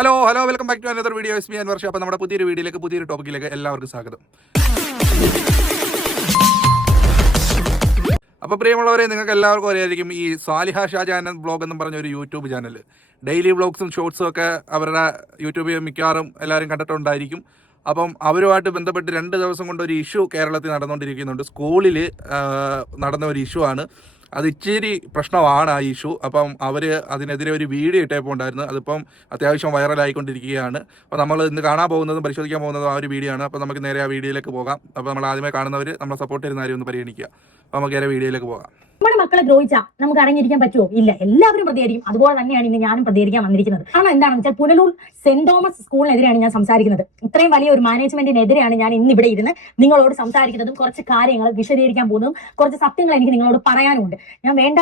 Hello welcome back to another video. It's me Anwarsha. അപ്പോൾ നമ്മുടെ പുതിയൊരു വീഡിയോയിലേക്ക്, പുതിയൊരു ടോപ്പിക്കിലേക്ക് എല്ലാവർക്കും സ്വാഗതം. അപ്പോൾ പ്രിയമുള്ളവരെ, നിങ്ങൾക്ക് എല്ലാവർക്കും അറിയായിരിക്കും ഈ സാലിഹ ഷാജഹാൻ ബ്ലോഗ് എന്നും പറഞ്ഞ ഒരു യൂട്യൂബ് ചാനൽ. ഡെയിലി വ്ളോഗ്സും ഷോർട്സും ഒക്കെ അവരുടെ യൂട്യൂബിൽ മിക്കവാറും എല്ലാവരും കണ്ടിട്ടുണ്ടായിരിക്കും. അപ്പം അവരുമായിട്ട് ബന്ധപ്പെട്ട് 2 ദിവസം കൊണ്ട് ഒരു ഇഷ്യൂ കേരളത്തിൽ നടന്നുകൊണ്ടിരിക്കുന്നുണ്ട്. സ്കൂളിൽ നടന്ന ഒരു ഇഷ്യൂ ആണ്. അത് ഇച്ചിരി പ്രശ്നമാണ് ആ ഇഷ്യൂ. അപ്പം അവർ അതിനെതിരെ ഒരു വീഡിയോ ഇട്ടപ്പോൾ ഉണ്ടായിരുന്നു. അതിപ്പം അത്യാവശ്യം വൈറലായിക്കൊണ്ടിരിക്കുകയാണ്. അപ്പോൾ നമ്മൾ ഇന്ന് കാണാൻ പോകുന്നതും പരിശോധിക്കാൻ പോകുന്നതും ആ ഒരു വീഡിയോ ആണ്. അപ്പോൾ നമുക്ക് നേരെ ആ വീഡിയോയിലേക്ക് പോകാം. അപ്പോൾ നമ്മൾ ആദ്യമേ കാണുന്നവർ നമ്മളെ സപ്പോർട്ട് ചെയ്യുന്ന കാര്യം ഒന്ന് പരിഗണിക്കുക. അപ്പോൾ നമുക്ക് നേരെ വീഡിയോയിലേക്ക് പോകാം. നമ്മുടെ മക്കളെ ദ്രോഹിച്ചാൽ നമുക്ക് അടങ്ങിയിരിക്കാൻ പറ്റുമോ? ഇല്ല, എല്ലാവരും പ്രതികരിക്കും. അതുപോലെ തന്നെയാണ് ഇന്ന് ഞാനും പ്രതികരിക്കാൻ വന്നിരിക്കുന്നത്. കാരണം എന്താണെന്ന് വെച്ചാൽ പുനലൂർ സെന്റ് തോമസ് സ്കൂളിനെതിരെയാണ് ഞാൻ സംസാരിക്കുന്നത്. ഇത്രയും വലിയ ഒരു മാനേജ്മെന്റിനെതിരെയാണ് ഞാൻ ഇന്ന് ഇവിടെ ഇരുന്ന് നിങ്ങളോട് സംസാരിക്കുന്നതും കുറച്ച് കാര്യങ്ങൾ വിശദീകരിക്കാൻ പോകുന്നതും കുറച്ച് സത്യങ്ങൾ എനിക്ക് നിങ്ങളോട് പറയാനുമുണ്ട്. ഞാൻ വേണ്ട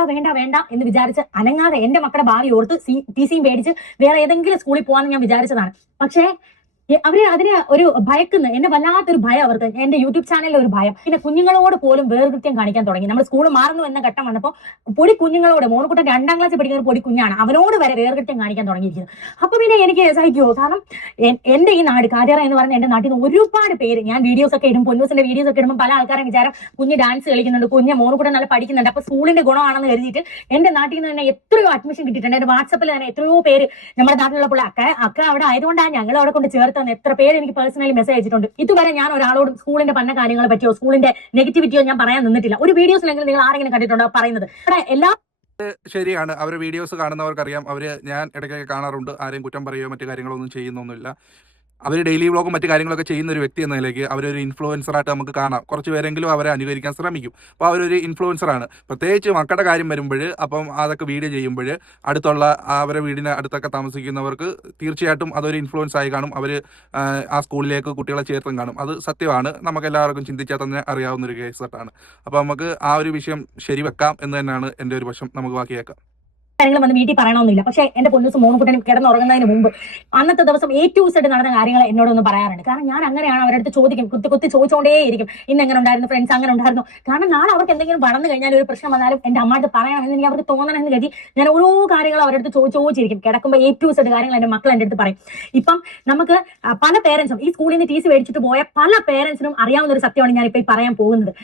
എന്ന് വിചാരിച്ച് അനങ്ങാതെ എന്റെ മക്കളുടെ ഭാവി ഓർത്ത് ടിസിയും പേടിച്ച് വേറെ ഏതെങ്കിലും സ്കൂളിൽ പോകാമെന്ന് ഞാൻ വിചാരിച്ചതാണ്. പക്ഷേ അവര് അതിന് ഒരു ഭയക്കുന്ന എന്നെ വല്ലാത്തൊരു ഭയം അവർക്ക്. എന്റെ യൂട്യൂബ് ചാനലിൽ ഒരു ഭയം. പിന്നെ കുഞ്ഞുങ്ങളോട് പോലും വേർകൃത്യം കാണിക്കാൻ തുടങ്ങി. നമ്മൾ സ്കൂൾ മാറുന്നു എന്ന ഘട്ടം വന്നപ്പോൾ പൊടി കുഞ്ഞുങ്ങളോട്, മോനുകുട്ടൻ 2ാം ക്ലാസ്സിൽ പഠിക്കുന്ന പൊടി കുഞ്ഞാണ്, അവനോട് വരെ വേർകൃത്യം കാണിക്കാൻ തുടങ്ങിയിരിക്കുന്നത്. അപ്പൊ പിന്നെ എനിക്ക് സഹിക്കുമോ? കാരണം എന്റെ ഈ നാട് കാരിയറ എന്ന് പറയുന്ന എന്റെ നാട്ടിൽ നിന്ന് ഒരുപാട് പേര്, ഞാൻ വീഡിയോസ് ഒക്കെ ഇടും, പൊന്നൂസിന്റെ വീഡിയോസ് ഒക്കെ ഇടുമ്പോൾ പല ആൾക്കാരും വിചാരം കുഞ്ഞ് ഡാൻസ് കളിക്കുന്നുണ്ട്, കുഞ്ഞ് മോനുകുട്ടൻ നല്ല പഠിക്കുന്നുണ്ട്, അപ്പൊ സ്കൂളിന്റെ ഗുണമാണെന്ന് കരുതിയിട്ട് എന്റെ നാട്ടിൽ നിന്ന് തന്നെ എത്രയോ അഡ്മിഷൻ കിട്ടിയിട്ടുണ്ട്. എന്റെ വാട്സപ്പിൽ തന്നെ എത്രയോ പേര് നമ്മുടെ നാട്ടിലുള്ള അക്ക അവിടെ ആയതുകൊണ്ടാണ് ഞങ്ങൾ അവിടെ കൊണ്ട് ചേർത്ത് എത്ര പേര് എനിക്ക് പേഴ്സണലി മെസ്സേജ് അയച്ചിട്ടുണ്ട്. ഇതുവരെ ഞാൻ ഒരാളോടും സ്കൂളിന്റെ പന്ന കാര്യങ്ങളെ പറ്റിയോ സ്കൂളിന്റെ നെഗറ്റിവിറ്റിയോ ഞാൻ പറയാൻ നിന്നിട്ടില്ല. ഒരു വീഡിയോസിലെങ്കിലും നിങ്ങൾ ആരെങ്കിലും കണ്ടിട്ടുണ്ടോ പറയുന്നത്? എല്ലാ ശരിയാണ്. അവർ വീഡിയോസ് കാണുന്നവർക്കറിയാം. ഞാൻ ഇടയ്ക്കൊക്കെ കാണാറുണ്ട്. ആരെയും കുറ്റം പറയുകയോ മറ്റു കാര്യങ്ങളൊന്നും ചെയ്യുന്നൊന്നുമില്ല. അവർ ഡെയിലി വ്ളോഗും മറ്റു കാര്യങ്ങളൊക്കെ ചെയ്യുന്ന ഒരു വ്യക്തി എന്ന നിലയ്ക്ക് അവരൊരു ഇൻഫ്ലുവൻസറായിട്ട് നമുക്ക് കാണാം. കുറച്ച് പേരെങ്കിലും അവരെ അനുകരിക്കാൻ ശ്രമിക്കും. അപ്പോൾ അവരൊരു ഇൻഫ്ലുവൻസറാണ്. പ്രത്യേകിച്ച് മക്കളുടെ കാര്യം വരുമ്പോൾ, അപ്പം അതൊക്കെ വീഡിയോ ചെയ്യുമ്പോൾ അടുത്തുള്ള അവരെ വീടിന് അടുത്തൊക്കെ താമസിക്കുന്നവർക്ക് തീർച്ചയായിട്ടും അതൊരു ഇൻഫ്ലുവൻസ് ആയി കാണും. അവർ ആ സ്കൂളിലേക്ക് കുട്ടികളെ ചേർത്തും കാണും. അത് സത്യമാണ്. നമുക്ക് എല്ലാവർക്കും ചിന്തിച്ചാൽ തന്നെ അറിയാവുന്ന ഒരു കേസായിട്ടാണ്. അപ്പോൾ നമുക്ക് ആ ഒരു വിഷയം ശരിവെക്കാം എന്ന് തന്നെയാണ് എൻ്റെ ഒരു വശം. നമുക്ക് ബാക്കിയേക്കാം. കാര്യങ്ങൾ വന്ന് വീട്ടിൽ പറയണമെന്നില്ല. പക്ഷേ എന്റെ പൊന്നൂസ് മോനുകുട്ടനും കിടന്നുറങ്ങുന്നതിന് മുമ്പ് അന്നത്തെ ദിവസം A to Z നടന്ന കാര്യങ്ങൾ എന്നോടൊന്ന് പറയാറുണ്ട്. കാരണം ഞാൻ അങ്ങനെയാണ് അവരുടെ അടുത്ത് ചോദിക്കും, കുത്തി ചോദിച്ചുകൊണ്ടേയിരിക്കും, ഇന്ന് എങ്ങനെ ഉണ്ടായിരുന്നു ഫ്രണ്ട്സ്, അങ്ങനെ ഉണ്ടായിരുന്നു. കാരണം നാളെ അവർക്ക് എന്തെങ്കിലും വളർന്നു കഴിഞ്ഞാൽ ഒരു പ്രശ്നം വന്നാലും എന്റെ അമ്മയുടെ പറയണമെന്ന് എനിക്ക് അവർക്ക് തോന്നണമെന്ന് കരുതി ഞാൻ ഓരോ കാര്യങ്ങൾ അവരുടെ അടുത്ത് ചോദിച്ചിരിക്കും. കിടക്കുമ്പോൾ A to Z കാര്യങ്ങൾ എന്റെ മക്കൾ എന്റെ അടുത്ത് പറയും. ഇപ്പം നമുക്ക് പല പേരൻസും ഈ സ്കൂളിൽ നിന്ന് TC മേടിച്ചിട്ട് പോയ പല പേരൻസിനും അറിയാവുന്ന ഒരു സത്യമാണ് ഞാൻ ഇപ്പൊ പറയാൻ പോകുന്നത്.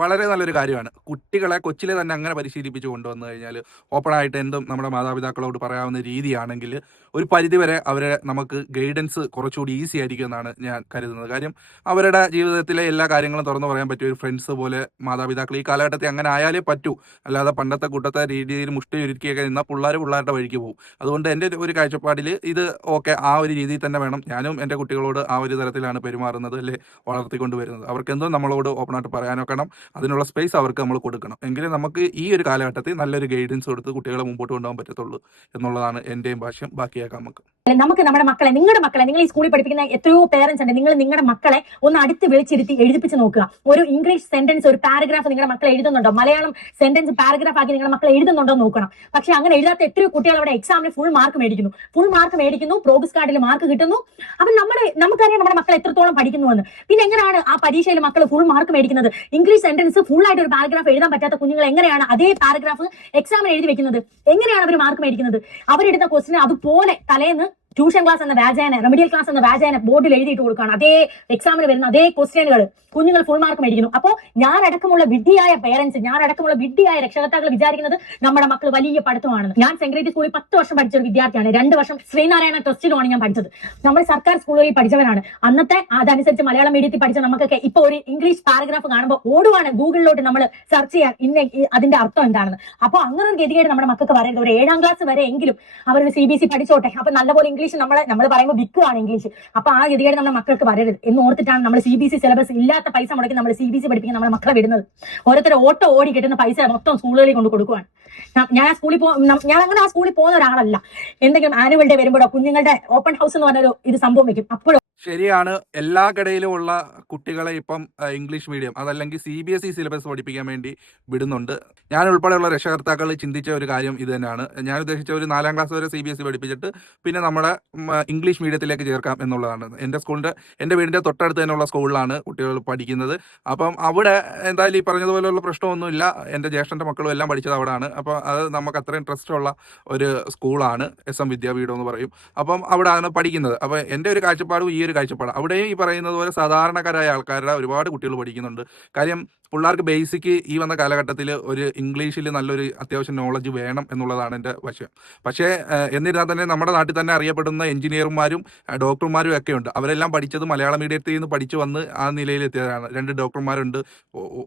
വളരെ നല്ലൊരു കാര്യമാണ്. കുട്ടികളെ കൊച്ചിലെ തന്നെ അങ്ങനെ പരിശീലിപ്പിച്ച് കൊണ്ടുവന്നു കഴിഞ്ഞാൽ ഓപ്പണായിട്ട് എന്തും നമ്മുടെ മാതാപിതാക്കളോട് പറയാവുന്ന രീതിയാണെങ്കിൽ ഒരു പരിധിവരെ അവരെ നമുക്ക് ഗൈഡൻസ് കുറച്ചുകൂടി ഈസി ആയിരിക്കും എന്നാണ് ഞാൻ കരുതുന്നത്. കാര്യം അവരുടെ ജീവിതത്തിലെ എല്ലാ കാര്യങ്ങളും തുറന്നു പറയാൻ പറ്റിയ ഒരു ഫ്രണ്ട്സ് പോലെ മാതാപിതാക്കൾ ഈ കാലഘട്ടത്തിൽ അങ്ങനെ ആയാലേ പറ്റൂ. അല്ലാതെ പണ്ടത്തെ കൂട്ടത്തെ രീതിയിൽ മുഷ്ടി ഒരുക്കിയൊക്കെ നിന്നാൽ പിള്ളേരുടെ വഴിക്ക് പോകും. അതുകൊണ്ട് എൻ്റെ ഒരു കാഴ്ചപ്പാടിൽ ഇത് ഓക്കെ, ആ ഒരു രീതിയിൽ തന്നെ വേണം. ഞാനും എൻ്റെ കുട്ടികളോട് ആ ഒരു തരത്തിലാണ് പെരുമാറുന്നത്, അല്ലെ വളർത്തിക്കൊണ്ട് വരുന്നത്. അവർക്കെന്തോ നമ്മളോട് ഓപ്പണായിട്ട് പറയാനൊക്കെ അതിനുള്ള സ്പേസ് അവർക്ക് നമ്മൾ കൊടുക്കണം. എങ്കിലും നമുക്ക് ഈ ഒരു കാലഘട്ടത്തിൽ നല്ലൊരു ഗൈഡൻസ് കൊടുത്ത് കുട്ടികളെ മുമ്പോട്ട് കൊണ്ടുപോകാൻ പറ്റത്തുള്ളൂ എന്നുള്ളതാണ് എന്റെയും ഭാഷ്യം. ബാക്കിയാക്കാം നമുക്ക് നമ്മുടെ മക്കളെ, നിങ്ങളുടെ മക്കളെ, നിങ്ങൾ ഈ സ്കൂളിൽ പഠിപ്പിക്കുന്ന എത്രയോ പേരൻസ് ഉണ്ട്, നിങ്ങൾ നിങ്ങളുടെ മക്കളെ ഒന്ന് അടുത്ത് വിളിച്ചിരുത്തി എഴുതിപ്പിച്ച് നോക്കുക. ഒരു ഇംഗ്ലീഷ് സെന്റൻസ്, ഒരു പാരഗ്രാഫ് നിങ്ങളുടെ മക്കൾ എഴുതുന്നുണ്ടോ? മലയാളം സെന്റൻസ് പാരഗ്രാഫ് ആക്കി നിങ്ങളുടെ മക്കൾ എഴുതുന്നുണ്ടോ നോക്കണം. പക്ഷെ അങ്ങനെ എഴുതാത്ത എത്രയോ കുട്ടികൾ അവിടെ എക്സാമിന് ഫുൾ മാർക്ക് മേടിക്കുന്നു, പ്രോഗ്രസ് കാർഡിൽ മാർക്ക് കിട്ടുന്നു. അപ്പൊ നമുക്കറിയാം നമ്മുടെ മക്കൾ എത്രത്തോളം പഠിക്കുന്നുവെന്ന്. പിന്നെ എങ്ങനെയാണ് ആ പരീക്ഷയിൽ മക്കൾ ഫുൾ മാർക്ക് മേടിക്കുന്നത്? ഇംഗ്ലീഷ് സെന്റൻസ് ഫുൾ ആയിട്ട് ഒരു പാരഗ്രാഫ് എഴുതാൻ പറ്റാത്ത കുഞ്ഞുങ്ങൾ എങ്ങനെയാണ് അതേ പാരഗ്രാഫ് എക്സാമിന് എഴുതി വെക്കുന്നത്? എങ്ങനെയാണ് അവർ മാർക്ക് മേടിക്കുന്നത്? അവരെടുത്ത ക്വസ്റ്റിന് അതുപോലെ തലേന്ന് ട്യൂഷൻ ക്ലാസ് എന്ന വ്യാജേന, റെമഡിയൽ ക്ലാസ് എന്ന വ്യാജേന ബോർഡിൽ എഴുതിയിട്ട് കൊടുക്കുകയാണ്. അതേ എക്സാമിന് വരുന്ന അതേ ക്വസ്റ്റ്യനുകൾ കുഞ്ഞുങ്ങൾ ഫുൾ മാർക്ക് മേടിക്കുന്നു. അപ്പോൾ ഞാനടക്കമുള്ള വിഡ്ഢിയായ പേരൻസ്, ഞാനടക്കമുള്ള വിഡ്ഢിയായ രക്ഷകർത്താക്കൾ വിചാരിക്കുന്നത് നമ്മുടെ മക്കൾ വലിയ പഠിത്തമാണെന്ന്. ഞാൻ സെന്റ് ഗ്രേഡ് സ്കൂളിൽ 10 വർഷം പഠിച്ച ഒരു വിദ്യാർത്ഥിയാണ്. 2 വർഷം ശ്രീനാരായണ ട്രസ്റ്റിലുമാണ് ഞാൻ പഠിച്ചത്. നമ്മൾ സർക്കാർ സ്കൂളുകളിൽ പഠിച്ചവരാണ്. അന്നത്തെ അതനുസരിച്ച് മലയാളം മീഡിയത്തിൽ പഠിച്ച നമുക്കൊക്കെ ഇപ്പൊ ഒരു ഇംഗ്ലീഷ് പാരഗ്രാഫ് കാണുമ്പോൾ ഓടുവാണ് ഗൂഗിളിലോട്ട് നമ്മൾ സെർച്ച് ചെയ്യാൻ അതിന്റെ അർത്ഥം എന്താണെന്ന്. അപ്പോൾ അങ്ങനെ ഒരു ഗതികേട് നമ്മുടെ മക്കൾക്ക് വരരുത്. ഒരു 7ാം ക്ലാസ് വരെ എങ്കിലും അവരൊരു CBSE പഠിച്ചോട്ടെ. അപ്പൊ നല്ലപോലെ ഇംഗ്ലീഷ് നമ്മൾ പറയുമ്പോൾ വിൽക്കുകയാണ് ഇംഗ്ലീഷ്. അപ്പൊ ആ ഗതികേട് നമ്മുടെ മക്കൾക്ക് വരരുത് എന്ന് ഓർത്തിട്ടാണ് നമ്മൾ CBSE സിലബസ് ഇല്ലാത്ത പൈസ മുടക്കി നമ്മൾ CBSE പഠിപ്പിക്കാൻ നമ്മുടെ മക്കളെ വിടുന്നത്. ഓരോരുത്തർ ഓട്ടോ ഓടി കിട്ടുന്ന പൈസ മൊത്തം സ്കൂളുകളിൽ കൊണ്ട് കൊടുക്കുവാണ്. ഞാൻ അങ്ങനെ ആ സ്കൂളിൽ പോകുന്ന ഒരാളല്ല. എന്തെങ്കിലും ആനുവൽ ഡേ വരുമ്പോഴോ കുഞ്ഞുങ്ങളുടെ ഓപ്പൺ ഹൗസ് എന്ന് പറഞ്ഞൊരു ഇത് സംഭവം വെക്കും, അപ്പോഴോ ശരിയാണ്. എല്ലാ കടയിലും ഉള്ള കുട്ടികളെ ഇപ്പം ഇംഗ്ലീഷ് മീഡിയം അതല്ലെങ്കിൽ CBSE സിലബസ് പഠിപ്പിക്കാൻ വേണ്ടി വിടുന്നുണ്ട്. ഞാൻ ഉൾപ്പെടെയുള്ള രക്ഷകർത്താക്കൾ ചിന്തിച്ച ഒരു കാര്യം ഇത് തന്നെയാണ്. ഞാൻ ഉദ്ദേശിച്ച ഒരു 4ാം ക്ലാസ് വരെ CBSE പഠിപ്പിച്ചിട്ട് പിന്നെ നമ്മളെ ഇംഗ്ലീഷ് മീഡിയത്തിലേക്ക് ചേർക്കാം എന്നുള്ളതാണ്. എൻ്റെ വീടിൻ്റെ തൊട്ടടുത്ത് തന്നെയുള്ള സ്കൂളിലാണ് കുട്ടികൾ പഠിക്കുന്നത്. അപ്പം അവിടെ എന്തായാലും ഈ പറഞ്ഞതുപോലെയുള്ള പ്രശ്നമൊന്നുമില്ല. എൻ്റെ ജ്യേഷ്ഠൻ്റെ മക്കളും എല്ലാം പഠിച്ചത് അവിടെയാണ്. അപ്പോൾ അത് നമുക്ക് അത്രയും ട്രസ്റ്റുള്ള ഒരു സ്കൂളാണ്, SM വിദ്യാപീഠം എന്ന് പറയും. അപ്പം അവിടെയാണ് പഠിക്കുന്നത്. അപ്പോൾ എൻ്റെ ഒരു കാഴ്ചപ്പാടും ഈ ഒരു കാഴ്ചപ്പാട് അവിടെയും ഈ പറയുന്നത് പോലെ സാധാരണക്കാരായ ആൾക്കാരുടെ ഒരുപാട് കുട്ടികൾ പഠിക്കുന്നുണ്ട്. കാര്യം പിള്ളേർക്ക് ബേസിക് ഈ വന്ന കാലഘട്ടത്തിൽ ഒരു ഇംഗ്ലീഷിൽ നല്ലൊരു അത്യാവശ്യം നോളജ് വേണം എന്നുള്ളതാണ് എൻ്റെ വശം. പക്ഷേ എന്നിരുന്നാൽ തന്നെ നമ്മുടെ നാട്ടിൽ തന്നെ അറിയപ്പെടുന്ന എഞ്ചിനീയർമാരും ഡോക്ടർമാരും ഒക്കെ ഉണ്ട്. അവരെല്ലാം പഠിച്ചത് മലയാള മീഡിയത്തിൽ നിന്ന് പഠിച്ചു വന്ന് ആ നിലയിലെത്തിയതാണ്. 2 ഡോക്ടർമാരുണ്ട്,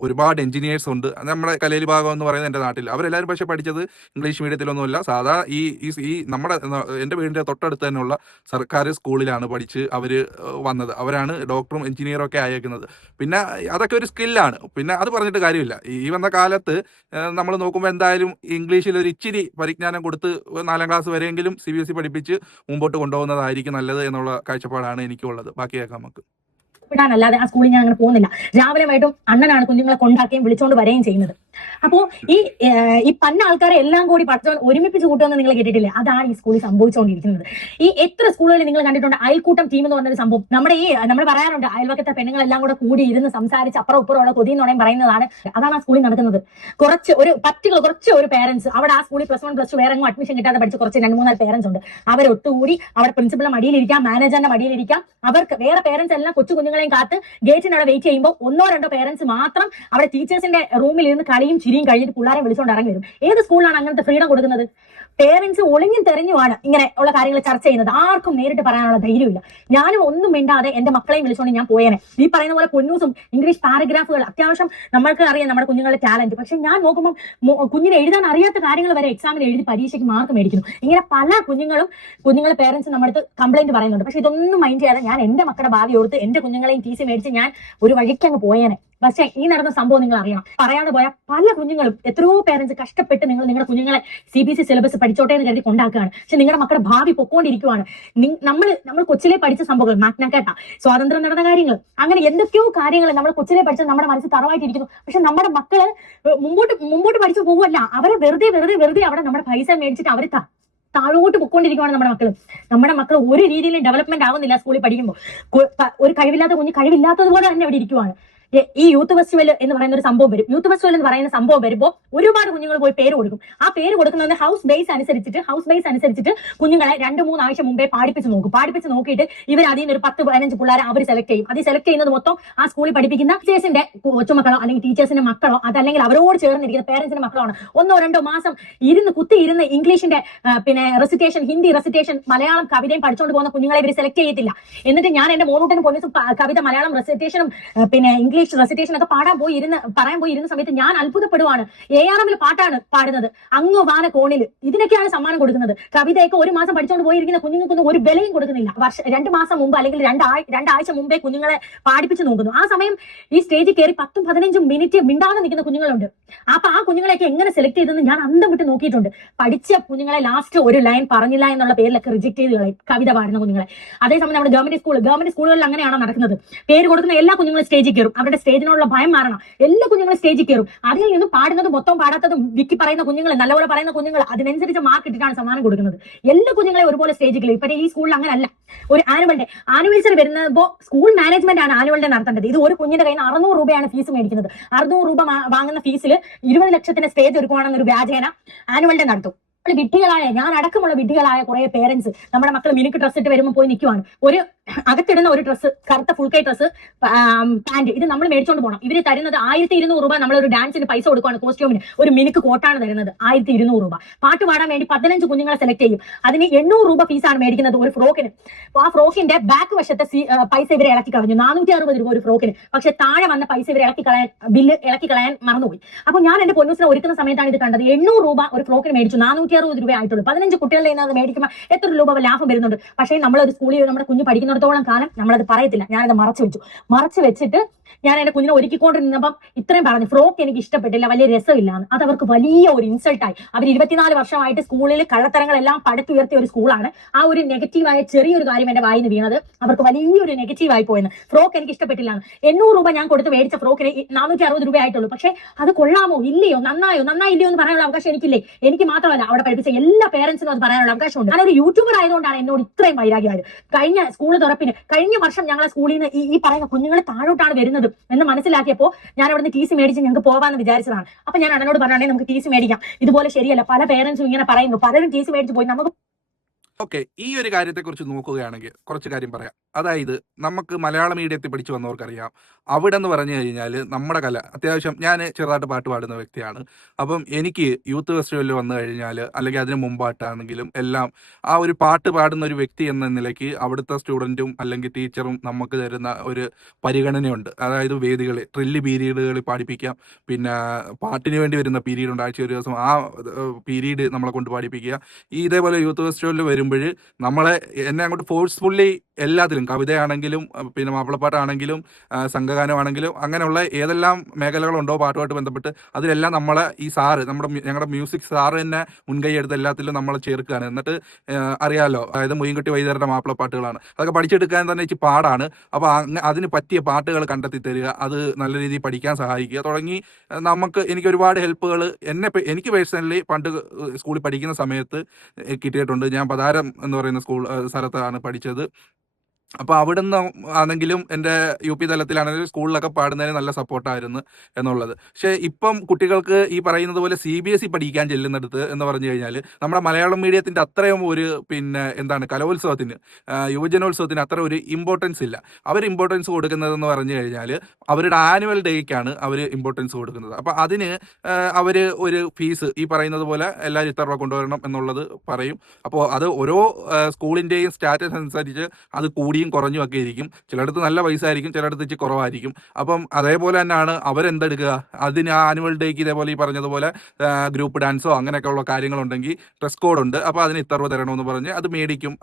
ഒരുപാട് എഞ്ചിനീയേഴ്സ് ഉണ്ട് നമ്മുടെ കലേലി ഭാഗം എന്ന് പറയുന്നത് എൻ്റെ നാട്ടിൽ. അവരെല്ലാവരും പക്ഷേ പഠിച്ചത് ഇംഗ്ലീഷ് മീഡിയത്തിലൊന്നുമല്ല, സാധാ ഈ നമ്മുടെ എൻ്റെ വീടിൻ്റെ തൊട്ടടുത്ത് തന്നെയുള്ള സർക്കാർ സ്കൂളിലാണ് പഠിച്ച് അവർ വന്നത്. അവരാണ് ഡോക്ടറും എഞ്ചിനീയറും ഒക്കെ ആയേക്കുന്നത്. പിന്നെ അതൊക്കെ ഒരു സ്കില്ലാണ്. പിന്നെ അത് പറഞ്ഞിട്ട് കാര്യമില്ല. ഈ വന്ന കാലത്ത് നമ്മൾ നോക്കുമ്പോൾ എന്തായാലും ഇംഗ്ലീഷിൽ ഒരു ഇച്ചിരി പരിജ്ഞാനം കൊടുത്ത് 4ാം ക്ലാസ് വരെയെങ്കിലും CBSE പഠിപ്പിച്ച് മുമ്പോട്ട് കൊണ്ടുപോകുന്നതായിരിക്കും നല്ലത് എന്നുള്ള കാഴ്ചപ്പാടാണ് എനിക്കുള്ളത്. ബാക്കി കേൾക്കാം നമുക്ക്. വിടാനല്ലാതെ ആ സ്കൂളിൽ ഞാൻ അങ്ങനെ പോകുന്നില്ല. രാവിലെ വൈകിട്ടും അണ്ണനാണ് കുഞ്ഞുങ്ങളെ കൊണ്ടാക്കുകയും വിളിച്ചോണ്ട് വരികയും ചെയ്യുന്നത്. അപ്പോ ഈ പന്ന ആൾക്കാരെ എല്ലാം കൂടി പഠിച്ചോ ഒരുമിപ്പിച്ച് കൂട്ടുമെന്ന് നിങ്ങൾ കേട്ടിട്ടില്ലേ? അതാണ് ഈ സ്കൂളിൽ സംഭവിച്ചുകൊണ്ടിരിക്കുന്നത്. ഈ എത്ര സ്കൂളുകളിൽ നിങ്ങൾ കണ്ടിട്ടുണ്ട് അയൽക്കൂട്ടം ടീം എന്ന് പറഞ്ഞൊരു സംഭവം. നമ്മൾ പറയാറുണ്ട് അയൽവക്കത്തെ പെണ്ണുങ്ങളെല്ലാം കൂടെ കൂടി ഇരുന്ന് സംസാരിച്ച് അപ്പുറം ഇപ്പുറമുള്ള കൊതിയെന്നോടെയും പറയുന്നതാണ്. അതാണ് ആ സ്കൂളിൽ നടക്കുന്നത്. കുറച്ച് ഒരു പേരൻസ് അവിടെ ആ സ്കൂളിൽ +1 +2 വേറെ അഡ്മിഷൻ കിട്ടാതെ പഠിച്ച കുറച്ച് 2-3 പേരൻസ് ഉണ്ട്. അവരൊത്തുകൂടി അവിടെ പ്രിൻസിപ്പളിന്റെ മടിയിലിരിക്കാം, മാനേജറിന്റെ മടിയിലിരിക്കാം. അവർക്ക് വേറെ പേരൻസ് എല്ലാം കൊച്ചു കുഞ്ഞുങ്ങളെയും കാത്ത് ഗേറ്റിന് അവിടെ വെയിറ്റ് ചെയ്യുമ്പോൾ 1-2 പേരൻസ് മാത്രം അവിടെ ടീച്ചേഴ്സിന്റെ റൂമിൽ ഇരുന്ന് കളിയും ചിരിയും കഴിഞ്ഞിട്ട് പിള്ളേരെ വിളിച്ചുകൊണ്ട് ഇറങ്ങി വരും. ഏത് സ്കൂളിലാണ് അങ്ങനത്തെ ഫ്രീഡം കൊടുക്കുന്നത്? പേരൻസ് ഒളിഞ്ഞും തെരഞ്ഞുമാണ് ഇങ്ങനെ ഉള്ള കാര്യങ്ങൾ ചർച്ച ചെയ്യുന്നത്. ആർക്കും നേരിട്ട് പറയാനുള്ള ധൈര്യമില്ല. ഞാനും ഒന്നും മിണ്ടാതെ എന്റെ മക്കളെയും വിളിച്ചുകൊണ്ട് ഞാൻ പോയേനെ. ഈ പറയുന്ന പോലെ പൊന്നൂസും ഇംഗ്ലീഷ് പാരഗ്രാഫുകൾ അത്യാവശ്യം നമ്മൾക്ക് അറിയാം നമ്മുടെ കുഞ്ഞുങ്ങളുടെ ടാലന്റ്. പക്ഷെ ഞാൻ നോക്കുമ്പോൾ കുഞ്ഞിനെ എഴുതാൻ അറിയാത്ത കാര്യങ്ങൾ വരെ എക്സാമിന് എഴുതി പരീക്ഷയ്ക്ക് മാർക്ക് മേടിക്കുന്നു. ഇങ്ങനെ പല കുഞ്ഞുങ്ങളെ പേരൻസ് നമ്മുടെ അടുത്ത് കംപ്ലൈന്റ് പറയുന്നുണ്ട്. പക്ഷെ ഇതൊന്നും മൈൻഡ് ചെയ്യാതെ ഞാൻ എന്റെ മക്കളുടെ ഭാവി ഓർത്ത് എന്റെ കുഞ്ഞുങ്ങളെയും TC മേടിച്ച് ഞാൻ ഒരു വഴിക്ക് അങ്ങ് പോയേനെ. പക്ഷെ ഈ നടന്ന സംഭവം നിങ്ങൾ അറിയണം. പറയാതെ പോയ പല കുഞ്ഞുങ്ങളും എത്രയോ പേരൻസ് കഷ്ടപ്പെട്ട് നിങ്ങളുടെ കുഞ്ഞുങ്ങളെ CBSE സിലബസ് പഠിച്ചോട്ടെ എന്ന് കരുതി കൊണ്ടാക്കുകയാണ്. പക്ഷെ നിങ്ങളുടെ മക്കളുടെ ഭാവി പൊക്കോണ്ടിരിക്കുവാണ്. നമ്മൾ കൊച്ചിലെ പഠിച്ച സംഭവങ്ങൾ, മാഗ്ന കാർട്ട, സ്വാതന്ത്ര്യം നടന്ന കാര്യങ്ങൾ, അങ്ങനെ എന്തൊക്കെയോ കാര്യങ്ങൾ നമ്മൾ കൊച്ചിലെ പഠിച്ചത് നമ്മുടെ മനസ്സിൽ തറവായിട്ടിരിക്കുന്നു. പക്ഷെ നമ്മുടെ മക്കള് മുമ്പോട്ട് പഠിച്ചു പോവുമല്ല. അവരെ വെറുതെ അവിടെ നമ്മുടെ പൈസ മേടിച്ചിട്ട് അവർ താഴോട്ട് പൊക്കോണ്ടിരിക്കുവാണ് നമ്മുടെ മക്കൾ ഒരു രീതിയിലും ഡെവലപ്മെന്റ് ആവുന്നില്ല. സ്കൂളിൽ പഠിക്കുമ്പോൾ ഒരു കഴിവില്ലാത്ത കുഞ്ഞ് കഴിവില്ലാത്തതുപോലെ തന്നെ അവിടെ ഇരിക്കുവാണ്. ഈ യൂത്ത് ഫെസ്റ്റിവൽ എന്ന് പറയുന്ന ഒരു സംഭവം വരും. യൂത്ത് ഫെസ്റ്റിവൽ എന്ന് പറയുന്ന സംഭവം വരുമ്പോൾ ഒരുപാട് കുഞ്ഞുങ്ങൾ പോയി പേര് കൊടുക്കും. ആ പേര് കൊടുക്കുന്നത് ഹൗസ് ബേസ് അനുസരിച്ചിട്ട് കുഞ്ഞുങ്ങളെ 2-3 ആഴ്ച മുമ്പേ പാടിപ്പിച്ച് നോക്കിയിട്ട് ഇവർ അതിൽ നിന്ന് ഒരു 10-15 പിള്ളേരെ അവർ സെലക്ട് ചെയ്യും. അത് സെലക്ട് ചെയ്യുന്നത് മൊത്തം ആ സ്കൂളിൽ പഠിപ്പിക്കുന്ന ടീച്ചേഴ്സിന്റെ കൊച്ചുമക്കളോ അല്ലെങ്കിൽ ടീച്ചേഴ്സിന്റെ മക്കളോ അതല്ലെങ്കിൽ അവരോട് ചേർന്നിരിക്കുന്ന പേരൻസിന്റെ മക്കളാണ്. 1-2 മാസം കുത്തിയിരുന്ന് ഇംഗ്ലീഷിന്റെ റെസിറ്റേഷൻ, ഹിന്ദി റെസിറ്റേഷൻ, മലയാളം കവിതയും പഠിച്ചുകൊണ്ട് പോകുന്ന കുഞ്ഞുങ്ങളെ ഇവർ സെലക്ട് ചെയ്യത്തില്ല. എന്നിട്ട് ഞാൻ എന്റെ മോനൂട്ടനും പൊന്നൂസും കവിത, മലയാളം റെസിറ്റേഷനും ഇംഗ്ലീഷ് റെസിറ്റേഷൻ ഒക്കെ പറയാൻ പോയി ഇരുന്ന സമയത്ത് ഞാൻ അത്ഭുതപ്പെടുവാണ്. ARM പാട്ടാണ് പാടുന്നത്, അങ്ങ് വാന കോണിൽ. ഇതിനൊക്കെയാണ് സമ്മാനം കൊടുക്കുന്നത്. കവിതയൊക്കെ 1 മാസം പഠിച്ചുകൊണ്ട് പോയിരിക്കുന്ന കുഞ്ഞുങ്ങൾക്കൊന്നും ഒരു വിലയും കൊടുക്കുന്നില്ല. 2 മാസം മുമ്പ് അല്ലെങ്കിൽ 2 ആഴ്ച മുമ്പേ കുഞ്ഞുങ്ങളെ പാടിപ്പിച്ച് നോക്കുന്നു. ആ സമയം ഈ സ്റ്റേജിൽ കയറി 10-15 മിനിറ്റ് മിണ്ടാതെ നിൽക്കുന്ന കുഞ്ഞുങ്ങളുണ്ട്. അപ്പൊ ആ കുഞ്ഞുങ്ങളെയൊക്കെ എങ്ങനെ സെലക്ട് ചെയ്തെന്ന് ഞാൻ അന്തം വിട്ട് നോക്കിയിട്ടുണ്ട്. പഠിച്ച കുഞ്ഞുങ്ങളെ ലാസ്റ്റ് ഒരു ലൈൻ പറഞ്ഞില്ല എന്നുള്ള പേരിലൊക്കെ റിജക്ട് ചെയ്ത് കളയും കവിത പാടുന്ന കുഞ്ഞുങ്ങളെ. അതേസമയം നമ്മുടെ ഗവൺമെന്റ് സ്കൂളുകളിൽ അങ്ങനെയാണോ നടക്കുന്നത്? പേര് കൊടുക്കുന്ന എല്ലാ കുഞ്ഞുങ്ങളും സ്റ്റേജിൽ കയറും. അവരുടെ സ്റ്റേജിനുള്ള ഭയം മാറണം. എല്ലാ കുഞ്ഞുങ്ങളും സ്റ്റേജിൽ കയറും. അതിൽ നിന്ന് പാടുന്നതും മൊത്തം പാടാത്തതും വിക്കി പറയുന്ന കുഞ്ഞുങ്ങൾ, നല്ലപോലെ പറയുന്ന കുഞ്ഞുങ്ങൾ അതിനനുസരിച്ച് മാർക്ക് ഇട്ടിട്ടാണ് സമ്മാനം കൊടുക്കുന്നത്. എല്ലാ കുഞ്ഞുങ്ങളെ ഒരുപോലെ സ്റ്റേജിൽ കയറും. ഇപ്പൊ ഈ സ്കൂളിൽ അങ്ങനല്ല. ഒരു ആനുവൽസറി വരുമ്പോൾ സ്കൂൾ മാനേജ്മെന്റ് ആണ് ആനുവൽ ഡേ നടത്തേണ്ടത്. ഇത് ഒരു കുഞ്ഞിന്റെ കയ്യിൽ നിന്ന് 600 രൂപയാണ് ഫീസ് മേടിക്കുന്നത്. 600 രൂപ വാങ്ങുന്ന ഫീസിൽ 20 ലക്ഷത്തിന് സ്റ്റേജ് ഒരുക്കുവാണെന്നൊരു വ്യാജേന ആനുവൽ ഡേ നടത്തും. ഞാൻ അടക്കമുള്ള വിഡ്ഢികളായ കുറെ പേരൻസ് നമ്മുടെ മക്കൾ മിനുക്ക് ഡ്രസ് ഇട്ട് വരുമ്പോൾ പോയി നിൽക്കുവാണ്. ഒരു അകത്തിടുന്ന ഒരു ഡ്രസ്സ്, കറുത്ത ഫുൾ കൈ ഡ്രസ്സ്, പാന്റ്, ഇത് നമ്മൾ മേടിച്ചോണ്ട് പോകണം. ഇവര് തരുന്നത് 1200 രൂപ. നമ്മളൊരു ഡാൻസിന് പൈസ കൊടുക്കുകയാണ്, കോസ്റ്റ്യൂമിന്. ഒരു മിനുക്ക് കോട്ടാണ് തരുന്നത് 1200 രൂപ. പാട്ട് പാടാൻ വേണ്ടി 15 കുഞ്ഞുങ്ങളെ സെലക്ട് ചെയ്യും. അതിന് 800 രൂപ ഫീസാണ് മേടിക്കുന്നത് ഒരു ഫ്രോക്കിന്. ആ ഫ്രോക്കിന്റെ ബാക്ക് വശത്തെ പൈസ ഇവരെ ഇളക്കി കളഞ്ഞു, 460 രൂപ ഒരു ഫ്രോക്കിന്. പക്ഷെ താഴെ വന്ന പൈസ ഇവരെ ബില്ല് ഇളക്കി കളയാൻ മറന്നുപോയി. അപ്പൊ ഞാൻ എന്റെ പൊന്നൂസിനെ ഒരുക്കുന്ന സമയത്താണ് ഇത് കണ്ടത്. 800 രൂപ ഒരു ഫ്രോക്കിന് മേടിച്ചു, 460 രൂപ ആയിട്ടുള്ളൂ. 15 കുട്ടികളുടെ അത് മേടിക്കുമ്പോൾ എത്ര രൂപ ലാഭം വരുന്നുണ്ട്. പക്ഷേ നമ്മളൊരു സ്കൂളിൽ നമ്മുടെ കുഞ്ഞ് പഠിക്കുന്ന പറ്റുന്നിടത്തോളം കാലം നമ്മളത് പറയത്തില്ല. ഞാനത് മറച്ചു വെച്ചിട്ട് ഞാൻ എന്റെ കുഞ്ഞിനെ ഒരുക്കിക്കൊണ്ടിരുന്നപ്പം ഇത്രയും പറഞ്ഞു, ഫ്രോക്ക് എനിക്ക് ഇഷ്ടപ്പെട്ടില്ല, വലിയ രസമില്ലാന്ന്. അത് അവർക്ക് വലിയ ഒരു ഇൻസൾട്ടായി. അവർ 24 വർഷമായിട്ട് സ്കൂളിൽ കള്ളത്തരങ്ങളെല്ലാം പടുത്തുയർത്തിയ ഒരു സ്കൂളാണ്. ആ ഒരു നെഗറ്റീവായ ചെറിയൊരു കാര്യം എന്റെ വായിന്ന് വീണത് അവർക്ക് വലിയൊരു നെഗറ്റീവായി പോയെന്ന്. ഫ്രോക്ക് എനിക്ക് ഇഷ്ടപ്പെട്ടില്ലാന്ന്. 800 രൂപ ഞാൻ കൊടുത്ത് മേടിച്ച ഫ്രോക്കിന് 460 രൂപ ആയിട്ടുള്ളൂ. പക്ഷെ അത് കൊള്ളാമോ ഇല്ലയോ, നന്നായില്ലയോ എന്ന് പറയാനുള്ള അവകാശം എനിക്കില്ലേ? എനിക്ക് മാത്രമല്ല, അവിടെ പഠിപ്പിച്ച എല്ലാ പേരൻസിനും അത് പറയാനുള്ള അവകാശമുണ്ട്. ഞാനൊരു യൂട്യൂബർ ആയതുകൊണ്ടാണ് എന്നോട് ഇത്രയും വൈരാഗ്യമായത്. കഴിഞ്ഞ സ്കൂൾ തുറപ്പിന് കഴിഞ്ഞ വർഷം ഞങ്ങളെ സ്കൂളിൽ നിന്ന് ഈ പറയുന്ന കുഞ്ഞുങ്ങൾ താഴോട്ടാണ് വരുന്നത് എന്ന് മനസ്സിലാക്കിയപ്പോ ഞാൻ അവിടുന്ന് ടി സി മേടിച്ച് ഞങ്ങൾക്ക് പോവാന്ന് വിചാരിച്ചതാണ്. അപ്പൊ ഞാൻ അണ്ണനോട് പറഞ്ഞാണെങ്കിൽ നമുക്ക് ടി സി മേടിക്കാം, ഇതുപോലെ ശരിയല്ല, പല പേരൻസും ഇങ്ങനെ പറയുന്നു, പലരും ടി സി മേടിച്ച് പോയി. നമുക്ക് ഓക്കെ, ഈ ഒരു കാര്യത്തെക്കുറിച്ച് നോക്കുകയാണെങ്കിൽ കുറച്ച് കാര്യം പറയാം. അതായത് നമുക്ക് മലയാള മീഡിയത്തിൽ പഠിച്ചു വന്നവർക്കറിയാം, അവിടെ എന്ന് പറഞ്ഞു കഴിഞ്ഞാൽ നമ്മുടെ കല അത്യാവശ്യം, ഞാൻ ചെറുതായിട്ട് പാട്ട് പാടുന്ന വ്യക്തിയാണ്. അപ്പം എനിക്ക് യൂത്ത് ഫെസ്റ്റിവലിൽ വന്നു കഴിഞ്ഞാൽ, അല്ലെങ്കിൽ അതിന് മുമ്പായിട്ടാണെങ്കിലും എല്ലാം ആ ഒരു പാട്ട് പാടുന്ന ഒരു വ്യക്തി എന്ന നിലയ്ക്ക് അവിടുത്തെ സ്റ്റുഡൻറ്റും അല്ലെങ്കിൽ ടീച്ചറും നമുക്ക് തരുന്ന ഒരു പരിഗണനയുണ്ട്. അതായത് വേദികളിൽ ഡ്രില്ല് പീരീഡുകളിൽ പാടിപ്പിക്കാം, പിന്നെ പാട്ടിന് വേണ്ടി വരുന്ന പീരീഡ് ഉണ്ട്, ആഴ്ച ഒരു ദിവസം ആ പീരീഡ് നമ്മളെ കൊണ്ട് പാടിപ്പിക്കുക. ഈ ഇതേപോലെ യൂത്ത് ഫെസ്റ്റിവലിൽ വരുമ്പോൾ എന്നെ അങ്ങോട്ട് ഫോഴ്സ്ഫുള്ളി എല്ലാത്തിലും, കവിതയാണെങ്കിലും പിന്നെ മാപ്പിളപ്പാട്ടാണെങ്കിലും സംഘഗാനമാണെങ്കിലും അങ്ങനെയുള്ള ഏതെല്ലാം മേഖലകളുണ്ടോ പാട്ടുമായിട്ട് ബന്ധപ്പെട്ട് അതിലെല്ലാം നമ്മളെ ഈ സാറ്, ഞങ്ങളുടെ മ്യൂസിക് സാറ് തന്നെ മുൻകൈ എടുത്ത് എല്ലാത്തിലും നമ്മളെ ചേർക്കുകയാണ്. എന്നിട്ട് അറിയാമല്ലോ, അതായത് മൊയ്ൻകുട്ടി വൈദ്യരുടെ മാപ്പിളപ്പാട്ടുകളാണ്, അതൊക്കെ പഠിച്ചെടുക്കാൻ തന്നെ ഇച്ചിരി പാടാണ്. അപ്പോൾ അതിന് പറ്റിയ പാട്ടുകൾ കണ്ടെത്തി തരിക, അത് നല്ല രീതിയിൽ പഠിക്കാൻ സഹായിക്കുക തുടങ്ങി എനിക്ക് ഒരുപാട് ഹെൽപ്പുകൾ എനിക്ക് പേഴ്സണലി പണ്ട് സ്കൂളിൽ പഠിക്കുന്ന സമയത്ത് കിട്ടിയിട്ടുണ്ട്. ഞാൻ പതാരം എന്ന് പറയുന്ന സ്ഥലത്താണ് പഠിച്ചത്. അപ്പോൾ അവിടുന്ന് ആണെങ്കിലും എൻ്റെ UP തലത്തിലാണെങ്കിലും സ്കൂളിലൊക്കെ പാടുന്നതിന് നല്ല സപ്പോർട്ടായിരുന്നു എന്നുള്ളത്. പക്ഷേ ഇപ്പം കുട്ടികൾക്ക് ഈ പറയുന്നത് പോലെ CBSE പഠിക്കാൻ ചെല്ലുന്നിടത്ത് എന്ന് പറഞ്ഞു കഴിഞ്ഞാൽ നമ്മുടെ മലയാളം മീഡിയത്തിൻ്റെ അത്രയും ഒരു കലോത്സവത്തിന്, യുവജനോത്സവത്തിന് അത്ര ഒരു ഇമ്പോർട്ടൻസ് ഇല്ല. അവർ ഇമ്പോർട്ടൻസ് കൊടുക്കുന്നതെന്ന് പറഞ്ഞു കഴിഞ്ഞാൽ അവരുടെ ആനുവൽ ഡേയ്ക്കാണ് അവർ ഇമ്പോർട്ടൻസ് കൊടുക്കുന്നത്. അപ്പോൾ അതിന് അവർ ഒരു ഫീസ് ഈ പറയുന്നത് പോലെ എല്ലാവരും ഇത്ര രൂപ കൊണ്ടുവരണം എന്നുള്ളത് പറയും. അപ്പോൾ അത് ഓരോ സ്കൂളിൻ്റെയും സ്റ്റാറ്റസ് അനുസരിച്ച് അത് കൂടിയും കുറഞ്ഞും ഒക്കെ ഇരിക്കും. ചിലയിടത്ത് നല്ല പൈസ ആയിരിക്കും, ചിലയിടത്ത് ഇച്ചിരി കുറവായിരിക്കും. അപ്പം അതേപോലെ തന്നെയാണ് അവരെന്തെടുക്കുക, അതിന് ആനുവൽ ഡേക്ക് ഇതേപോലെ ഈ പറഞ്ഞതുപോലെ ഗ്രൂപ്പ് ഡാൻസോ അങ്ങനെയൊക്കെയുള്ള കാര്യങ്ങളുണ്ടെങ്കിൽ ഡ്രസ് കോഡ് ഉണ്ട്. അപ്പോൾ അതിന് ഇത്ര രൂപ തരണമെന്ന് പറഞ്ഞ് അത് മേടിക്കും.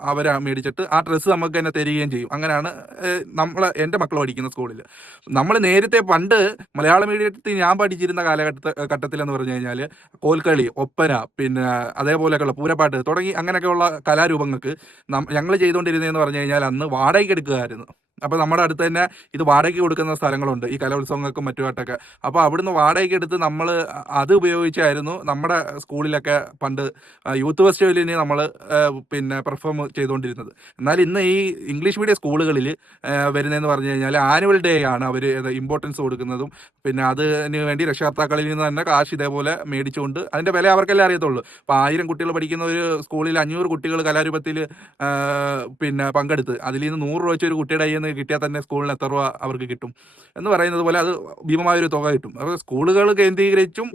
മേടിച്ചിട്ട് ആ ഡ്രസ്സ് നമുക്ക് തന്നെ തരികയും ചെയ്യും. അങ്ങനെയാണ് എൻ്റെ മക്കൾ പഠിക്കുന്ന സ്കൂളിൽ. നമ്മൾ നേരത്തെ പണ്ട് മലയാള മീഡിയത്തിൽ ഞാൻ പഠിച്ചിരുന്ന കാലഘട്ടത്തിൽ എന്ന് പറഞ്ഞു കഴിഞ്ഞാൽ കോൽക്കളി, ഒപ്പന, പിന്നെ അതേപോലെയൊക്കെയുള്ള പൂരപ്പാട്ട് തുടങ്ങി അങ്ങനെയൊക്കെയുള്ള കലാരൂപങ്ങൾക്ക് ഞങ്ങൾ ചെയ്തുകൊണ്ടിരുന്നതെന്ന് പറഞ്ഞു കഴിഞ്ഞാൽ അന്ന് വാടകയ്ക്ക് എടുക്കുകയായിരുന്നു. അപ്പോൾ നമ്മുടെ അടുത്ത് തന്നെ ഇത് വാടകയ്ക്ക് കൊടുക്കുന്ന സ്ഥലങ്ങളുണ്ട് ഈ കലോത്സവങ്ങൾക്കും മറ്റുമായിട്ടൊക്കെ. അപ്പോൾ അവിടുന്ന് വാടകയ്ക്ക് എടുത്ത് നമ്മൾ അത് ഉപയോഗിച്ചായിരുന്നു നമ്മുടെ സ്കൂളിലൊക്കെ പണ്ട് യൂത്ത് ഫെസ്റ്റിവലിന് നമ്മൾ പിന്നെ പെർഫോം ചെയ്തുകൊണ്ടിരുന്നത്. എന്നാൽ ഇന്ന് ഈ ഇംഗ്ലീഷ് മീഡിയം സ്കൂളുകളിൽ വരുന്നതെന്ന് പറഞ്ഞു കഴിഞ്ഞാൽ ആനുവൽ ഡേ ആണ് അവർ ഇമ്പോർട്ടൻസ് കൊടുക്കുന്നതും. പിന്നെ അതിന് വേണ്ടി രക്ഷകർത്താക്കളിൽ നിന്ന് തന്നെ കാശ് ഇതേപോലെ മേടിച്ചുകൊണ്ട്, അതിൻ്റെ വില അവർക്കെല്ലാം അറിയത്തുള്ളൂ. ഇപ്പോൾ 1000 കുട്ടികൾ പഠിക്കുന്ന ഒരു സ്കൂളിൽ 500 കുട്ടികൾ കലാരൂപത്തിൽ പിന്നെ പങ്കെടുത്ത് അതിൽ നിന്ന് 100 രൂപ വെച്ച് ഒരു കുട്ടിയുടെ കയ്യിൽ കിട്ടിയാൽ തന്നെ സ്കൂളിന് എത്ര രൂപ അവർക്ക് കിട്ടും എന്ന് പറയുന്നത് പോലെ അത് ഭീമമായൊരു തുക കിട്ടും. അപ്പോൾ സ്കൂളുകൾ കേന്ദ്രീകരിച്ചും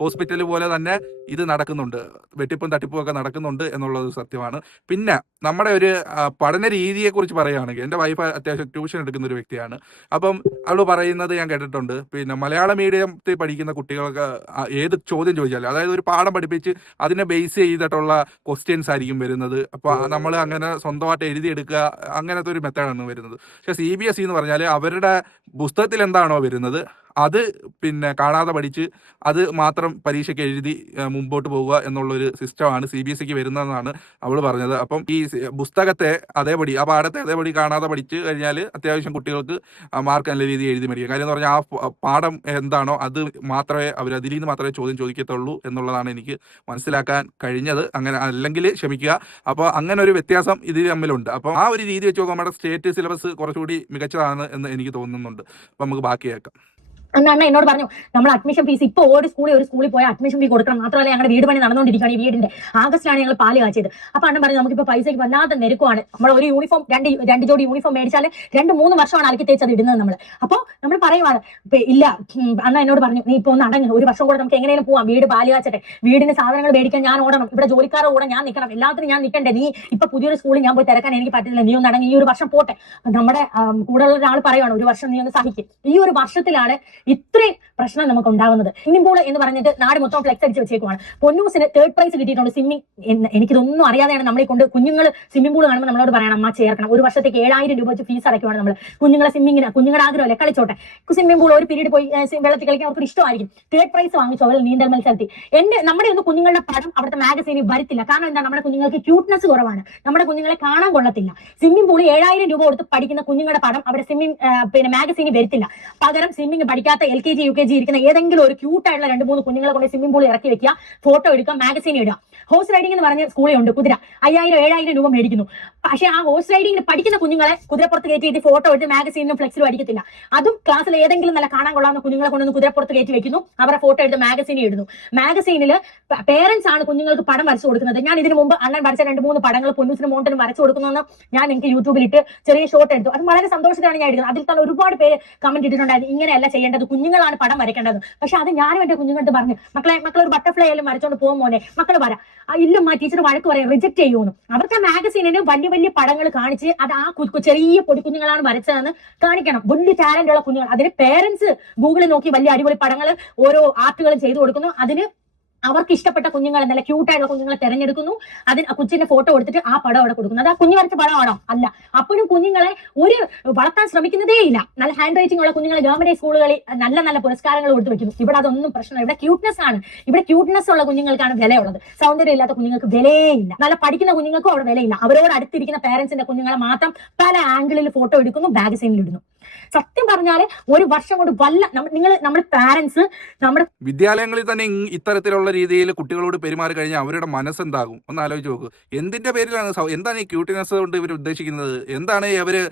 ഹോസ്പിറ്റൽ പോലെ തന്നെ ഇത് നടക്കുന്നുണ്ട്, വെട്ടിപ്പും തട്ടിപ്പും ഒക്കെ നടക്കുന്നുണ്ട് എന്നുള്ളത് സത്യമാണ്. പിന്നെ നമ്മുടെ ഒരു പഠന രീതിയെക്കുറിച്ച് പറയുകയാണെങ്കിൽ, എൻ്റെ വൈഫ് അത്യാവശ്യം ട്യൂഷൻ എടുക്കുന്ന ഒരു വ്യക്തിയാണ്. അപ്പം അവൾ പറയുന്നത് ഞാൻ കേട്ടിട്ടുണ്ട്, പിന്നെ മലയാള മീഡിയത്തിൽ പഠിക്കുന്ന കുട്ടികൾക്ക് ഏത് ചോദ്യം ചോദിച്ചാലും, അതായത് ഒരു പാഠം പഠിപ്പിച്ച് അതിനെ ബേസ് ചെയ്തിട്ടുള്ള ക്വസ്റ്റ്യൻസ് ആയിരിക്കും വരുന്നത്. അപ്പോൾ നമ്മൾ അങ്ങനെ സ്വന്തമായിട്ട് എഴുതിയെടുക്കുക, അങ്ങനത്തെ ഒരു മെത്തേഡാണ് വരുന്നത്. പക്ഷെ CBSE എന്ന് പറഞ്ഞാൽ അവരുടെ പുസ്തകത്തിൽ എന്താണോ വരുന്നത് അത് പിന്നെ കാണാതെ പഠിച്ച് അത് മാത്രം പരീക്ഷയ്ക്ക് എഴുതി മുമ്പോട്ട് പോവുക എന്നുള്ളൊരു സിസ്റ്റമാണ് CBSEക്ക് വരുന്നതെന്നാണ് അവൾ പറഞ്ഞത്. അപ്പം ഈ പുസ്തകത്തെ അതേപടി, ആ പാഠത്തെ അതേപടി കാണാതെ പഠിച്ച് കഴിഞ്ഞാൽ അത്യാവശ്യം കുട്ടികൾക്ക് മാർക്ക് നല്ല രീതിയിൽ എഴുതി മേടിക്കുക. കാര്യം എന്ന് പറഞ്ഞാൽ ആ പാഠം എന്താണോ അത് മാത്രമേ അതിൽ നിന്ന് മാത്രമേ ചോദ്യം ചോദിക്കത്തുള്ളൂ എന്നുള്ളതാണ് എനിക്ക് മനസ്സിലാക്കാൻ കഴിഞ്ഞത്. അങ്ങനെ അല്ലെങ്കിൽ ക്ഷമിക്കുക. അപ്പോൾ അങ്ങനെ ഒരു വ്യത്യാസം ഇതിൽ തമ്മിലുണ്ട്. അപ്പോൾ ആ ഒരു രീതി വെച്ച് നോക്കുമ്പോൾ നമ്മുടെ സ്റ്റേറ്റ് സിലബസ് കുറച്ചുകൂടി മികച്ചതാണ് എന്ന് എനിക്ക് തോന്നുന്നുണ്ട്. അപ്പം നമുക്ക് ബാക്കി കേൾക്കാം. അണ്ണ എന്നോട് പറഞ്ഞു, നമ്മൾ അഡ്മിഷൻ ഫീസ് ഇപ്പൊ ഒരു സ്കൂളിൽ പോയാൽ അഡ്മിഷൻ ഫീ കൊടുക്കണം. മാത്രമല്ല ഞങ്ങളുടെ വീട് പണി നടന്നുകൊണ്ടിരിക്കുകയാണ്. ഈ വീടിന്റെ ആഗസ്റ്റിലാണ് ഞങ്ങൾ പാല് കാച്ചത്. അപ്പൊ അണ്ണൻ പറഞ്ഞു, നമുക്കിപ്പോ പൈസയ്ക്ക് വല്ലാതെ നെരുക്കമാണ്. നമ്മൾ ഒരു യൂണിഫോം രണ്ട് ജോഡി യൂണിഫോം മേടിച്ചാൽ 2-3 വർഷമാണ് അലക്കി തേച്ചത് ഇടുന്നത് നമ്മൾ. അപ്പോൾ നമ്മൾ പറയുവാണ്, ഇല്ല അണ്ണ എന്നോട് പറഞ്ഞു, നീ ഇപ്പൊ ഒന്ന് അടങ്ങ്, ഒരു വർഷം കൂടെ നമുക്ക് എങ്ങനെയും പോവാം, വീട് പാല് കാച്ചട്ടെ, വീടിന്റെ സാധനങ്ങൾ മേടിക്കാൻ ഞാൻ ഓടണം, ഇവിടെ ജോലിക്കാരുടെ കൂടെ ഞാൻ നിൽക്കണം, എല്ലാത്തിനും ഞാൻ നിൽക്കണ്ടേ, നീ ഇപ്പൊ പുതിയൊരു സ്കൂളിൽ ഞാൻ പോയി തിരക്കാൻ എനിക്ക് പറ്റില്ല, നീ ഒന്ന് അടങ്ങി, ഈ ഒരു വർഷം പോട്ടെ. നമ്മുടെ കൂടെ ഉള്ള ഒരാൾ പറയുവാണ്, ഒരു വർഷം നീ ഒന്ന് സഹിക്കും. ഈ ഒരു വർഷത്തിലാണ് ഇത്രയും പ്രശ്നം നമുക്ക് ഉണ്ടാകുന്നത്. സ്വിമ്മിംഗ് പൂൾ എന്ന് പറഞ്ഞിട്ട് നാട് മൊത്തം ഫ്ലെക്സ് അടിച്ച് വെച്ചേക്കുവാണ്. പൊന്നൂസിന് 3rd പ്രൈസ് കിട്ടിയിട്ടുണ്ട് സ്വിമ്മിംഗ്. എനിക്കിതൊന്നും അറിയാതെയാണ് നമ്മളെ കൊണ്ട് കുഞ്ഞുങ്ങൾ സ്വിമ്മിംഗ് പൂൾ കാണുമ്പോൾ നമ്മളോട് പറയണം അമ്മ ചേർക്കണം. ഒരു വർഷത്തേക്ക് 7000 രൂപ വെച്ച് ഫീസ് അടയ്ക്കുവാണ് നമ്മൾ. കുഞ്ഞുങ്ങളെ സ്വിമ്മിങ്ങിന്, കുഞ്ഞുങ്ങളുടെ ആഗ്രഹമല്ലേ കളിച്ചോട്ടെ. സ്വിമ്മിംഗ് പൂൾ ഒരു പീരീഡ് പോയി വെള്ളത്തിൽ കളിക്കാൻ അവർക്ക് ഇഷ്ടമായിരിക്കും. 3rd പ്രൈസ് വാങ്ങിച്ചു അവർ നീന്തൽ മത്സരത്തിൽ. നമ്മുടെ ഒന്നും കുഞ്ഞുങ്ങളുടെ പടം അവിടുത്തെ മാഗസീനിൽ വരത്തില്ല. കാരണം എന്താ, നമ്മുടെ കുഞ്ഞുങ്ങൾക്ക് ക്യൂട്ട്നെസ് കുറവാണ്. നമ്മുടെ കുഞ്ഞുങ്ങളെ കാണാൻ കൊള്ളത്തില്ല. സ്വിമ്മിംഗ് പൂളിൽ 7000 രൂപ കൊടുത്ത് പഠിക്കുന്ന കുഞ്ഞുങ്ങളുടെ പടം അവിടെ മാഗസീനിൽ വരത്തില്ല. പകരം സ്വിമ്മിംഗ് പഠിക്കാത്ത LKG UKG ഇരിക്കുന്ന ഏതെങ്കിലും ഒരു ക്യൂട്ടായിട്ടുള്ള 2-3 കുഞ്ഞുങ്ങളെ കൊണ്ട് സ്വിമ്മിംഗ് പൂളിൽ ഇറക്കി വെക്കുക, ഫോട്ടോ എടുക്കുക, മാഗസീൻ ഇടുക. ഹോഴ്സ് റൈഡിംഗ് എന്ന് പറഞ്ഞ സ്കൂളിൽ ഉണ്ട്. കുതിര 5000-7000 രൂപ മേടിക്കുന്നു. പക്ഷേ ആ ഹോഴ്സ് റൈഡിംഗിന് പഠിക്കുന്ന കുഞ്ഞുങ്ങളെ കുതിരപ്പുറത്ത് കയറ്റിയിട്ട് ഫോട്ടോ എടുത്ത് മാഗസീനിലും ഫ്ലെക്സിലും അടിക്കത്തില്ല. അതും ക്ലാസ്സിൽ ഏതെങ്കിലും നല്ല കാണാൻ കൊള്ളാവുന്ന കുഞ്ഞുങ്ങളെ കൊണ്ടൊന്ന് കുതിരപ്പുറത്ത് കയറ്റി വെക്കുന്നു, അവരെ ഫോട്ടോ എടുത്ത് മാഗസീനിൽ ഇടുന്നു. മാഗസീനിൽ പേരൻസ് ആണ് കുഞ്ഞുങ്ങൾക്ക് പടം വരച്ചു കൊടുക്കുന്നത്. ഞാൻ ഇതിനു മുമ്പ് അണ്ണൻ വരച്ച 2-3 പടങ്ങൾ പൊന്നൂസിനും മോണ്ടനും വരച്ചു കൊടുക്കുന്നതെന്ന് ഞാൻ എനിക്ക് യൂട്യൂബിലിട്ട് ചെറിയ ഷോട്ട് എടുത്തു. അത് വളരെ സന്തോഷത്തിലാണ് ഞാൻ എടുക്കുന്നത്. അതിൽ തന്നെ ഒരുപാട് പേര് കമന്റ് ഇട്ടിട്ടുണ്ടായിരുന്നു, ഇങ്ങനെയല്ല ചെയ്യേണ്ടത്, കുഞ്ഞുങ്ങളാണ് പടം വരയ്ക്കേണ്ടത്. പക്ഷെ അത് ഞാനും എന്റെ കുഞ്ഞുങ്ങളുടെ പറഞ്ഞു, മക്കളെ ഒരു ബട്ടർഫ്ലൈ എല്ലാം വരച്ചോണ്ട് പോകും മോനെ, മക്കൾ വരാം. ഇല്ലമ്മ ടീച്ചർ വഴക്ക് പറയാം, റിജക്ട് ചെയ്യുമെന്ന്. അവർക്ക് മാഗസീനിന് വലിയ വലിയ പടങ്ങൾ കാണിച്ച് അത് ആ ചെറിയ പൊടിക്കുഞ്ഞുങ്ങളാണ് വരച്ചതെന്ന് കാണിക്കണം. വലിയ ടാലന്റ് ഉള്ള കുഞ്ഞുങ്ങൾ. അതിന് പേരൻസ് ഗൂഗിളിൽ നോക്കി വലിയ അടിപൊളി പടങ്ങൾ ഓരോ ആർട്ടുകളും ചെയ്തു കൊടുക്കുന്നു. അതിന് അവർക്ക് ഇഷ്ടപ്പെട്ട കുഞ്ഞുങ്ങളെ, നല്ല ക്യൂട്ടായിട്ടുള്ള കുഞ്ഞുങ്ങളെ തിരഞ്ഞെടുക്കുന്നു. അതിന് കൊച്ചിന്റെ ഫോട്ടോ എടുത്തിട്ട് ആ പടം അവിടെ കൊടുക്കുന്നു. അത് ആ കുഞ്ഞു വരച്ച പടമാണോ? അല്ല. അപ്പോഴും കുഞ്ഞുങ്ങളെ ഒരു വളർത്താൻ ശ്രമിക്കുന്നതേ ഇല്ല. നല്ല ഹാൻഡ് റൈറ്റിംഗ് ഉള്ള കുഞ്ഞുങ്ങളെ ഗവൺമെന്റ് സ്കൂളുകളിൽ നല്ല നല്ല പുരസ്കാരങ്ങൾ കൊടുത്തു വെക്കുന്നു. ഇവിടെ അതൊന്നും പ്രശ്നമില്ല. ഇവിടെ ക്യൂട്ട്നെസ് ആണ്. ഇവിടെ ക്യൂട്ട്നെസ് ഉള്ള കുഞ്ഞുങ്ങൾക്കാണ് വിലയുള്ളത്. സൗന്ദര്യം ഇല്ലാത്ത കുഞ്ഞുങ്ങൾക്ക് വിലയില്ല. നല്ല പഠിക്കുന്ന കുഞ്ഞുങ്ങൾക്കും അവിടെ വിലയില്ല. അവരോട് അടുത്തിരിക്കുന്ന പേരൻസിന്റെ കുഞ്ഞുങ്ങളെ മാത്രം പല ആംഗിളിൽ ഫോട്ടോ എടുക്കുന്നു, മാഗസീനിൽ ഇടുന്നു. സത്യം പറഞ്ഞാല് ഒരു വർഷം കൊണ്ട് നമ്മുടെ പാരന്റ്സ് നമ്മുടെ വിദ്യാലയങ്ങളിൽ തന്നെ ഇത്തരത്തിലുള്ള രീതിയിൽ കുട്ടികളോട് പെരുമാറി കഴിഞ്ഞാൽ അവരുടെ മനസ്സെന്താകും ഒന്ന് ആലോചിച്ച് നോക്കൂ. എന്തിന്റെ പേരിലാണ്, എന്താണ് ഈ ക്യൂട്ടിനെസ് കൊണ്ട് ഇവർ ഉദ്ദേശിക്കുന്നത്? എന്താണ് ഇവര്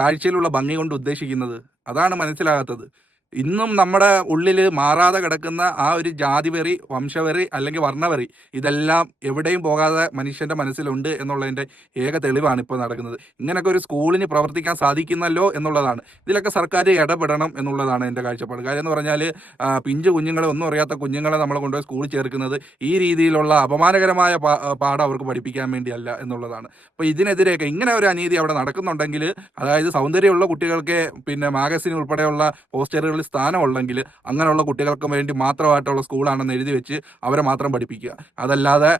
കാഴ്ചയിലുള്ള ഭംഗി കൊണ്ട് ഉദ്ദേശിക്കുന്നത്? അതാണ് മനസ്സിലാകാത്തത്. ഇന്നും നമ്മുടെ ഉള്ളിൽ മാറാതെ കിടക്കുന്ന ആ ഒരു ജാതിവെറി, വംശവെറി അല്ലെങ്കിൽ വർണ്ണവെറി, ഇതെല്ലാം എവിടെയും പോകാതെ മനുഷ്യന്റെ മനസ്സിലുണ്ട് എന്നുള്ളതിന്റെ ഏക തെളിവാണ് ഇപ്പോൾ നടക്കുന്നത്. ഇങ്ങനെയൊക്കെ ഒരു സ്കൂളിന് പ്രവർത്തിക്കാൻ സാധിക്കുന്നല്ലോ എന്നുള്ളതാണ്. ഇതിലൊക്കെ സർക്കാർ ഇടപെടണം എന്നുള്ളതാണ് എൻ്റെ കാഴ്ചപ്പാട്. കാര്യം എന്ന് പറഞ്ഞാൽ പിഞ്ചു കുഞ്ഞുങ്ങളെ, ഒന്നും അറിയാത്ത കുഞ്ഞുങ്ങളെ നമ്മളെ കൊണ്ടുപോയി സ്കൂളിൽ ചേർക്കുന്നത് ഈ രീതിയിലുള്ള അപമാനകരമായ പാഠം അവർക്ക് പഠിപ്പിക്കാൻ വേണ്ടിയല്ല എന്നുള്ളതാണ്. അപ്പോൾ ഇതിനെതിരെയൊക്കെ ഇങ്ങനെ ഒരു അനീതി അവിടെ നടക്കുന്നുണ്ടെങ്കിൽ, അതായത് സൗന്ദര്യമുള്ള കുട്ടികൾക്ക് മാഗസിൻ ഉൾപ്പെടെയുള്ള പോസ്റ്ററുകൾ സ്ഥാനമുള്ളെങ്കിൽ അങ്ങനെയുള്ള കുട്ടികൾക്ക് വേണ്ടി മാത്രമായിട്ടുള്ള സ്കൂളാണെന്ന് എഴുതി വെച്ച് അവരെ മാത്രം പഠിപ്പിക്കുക. അതല്ലാതെ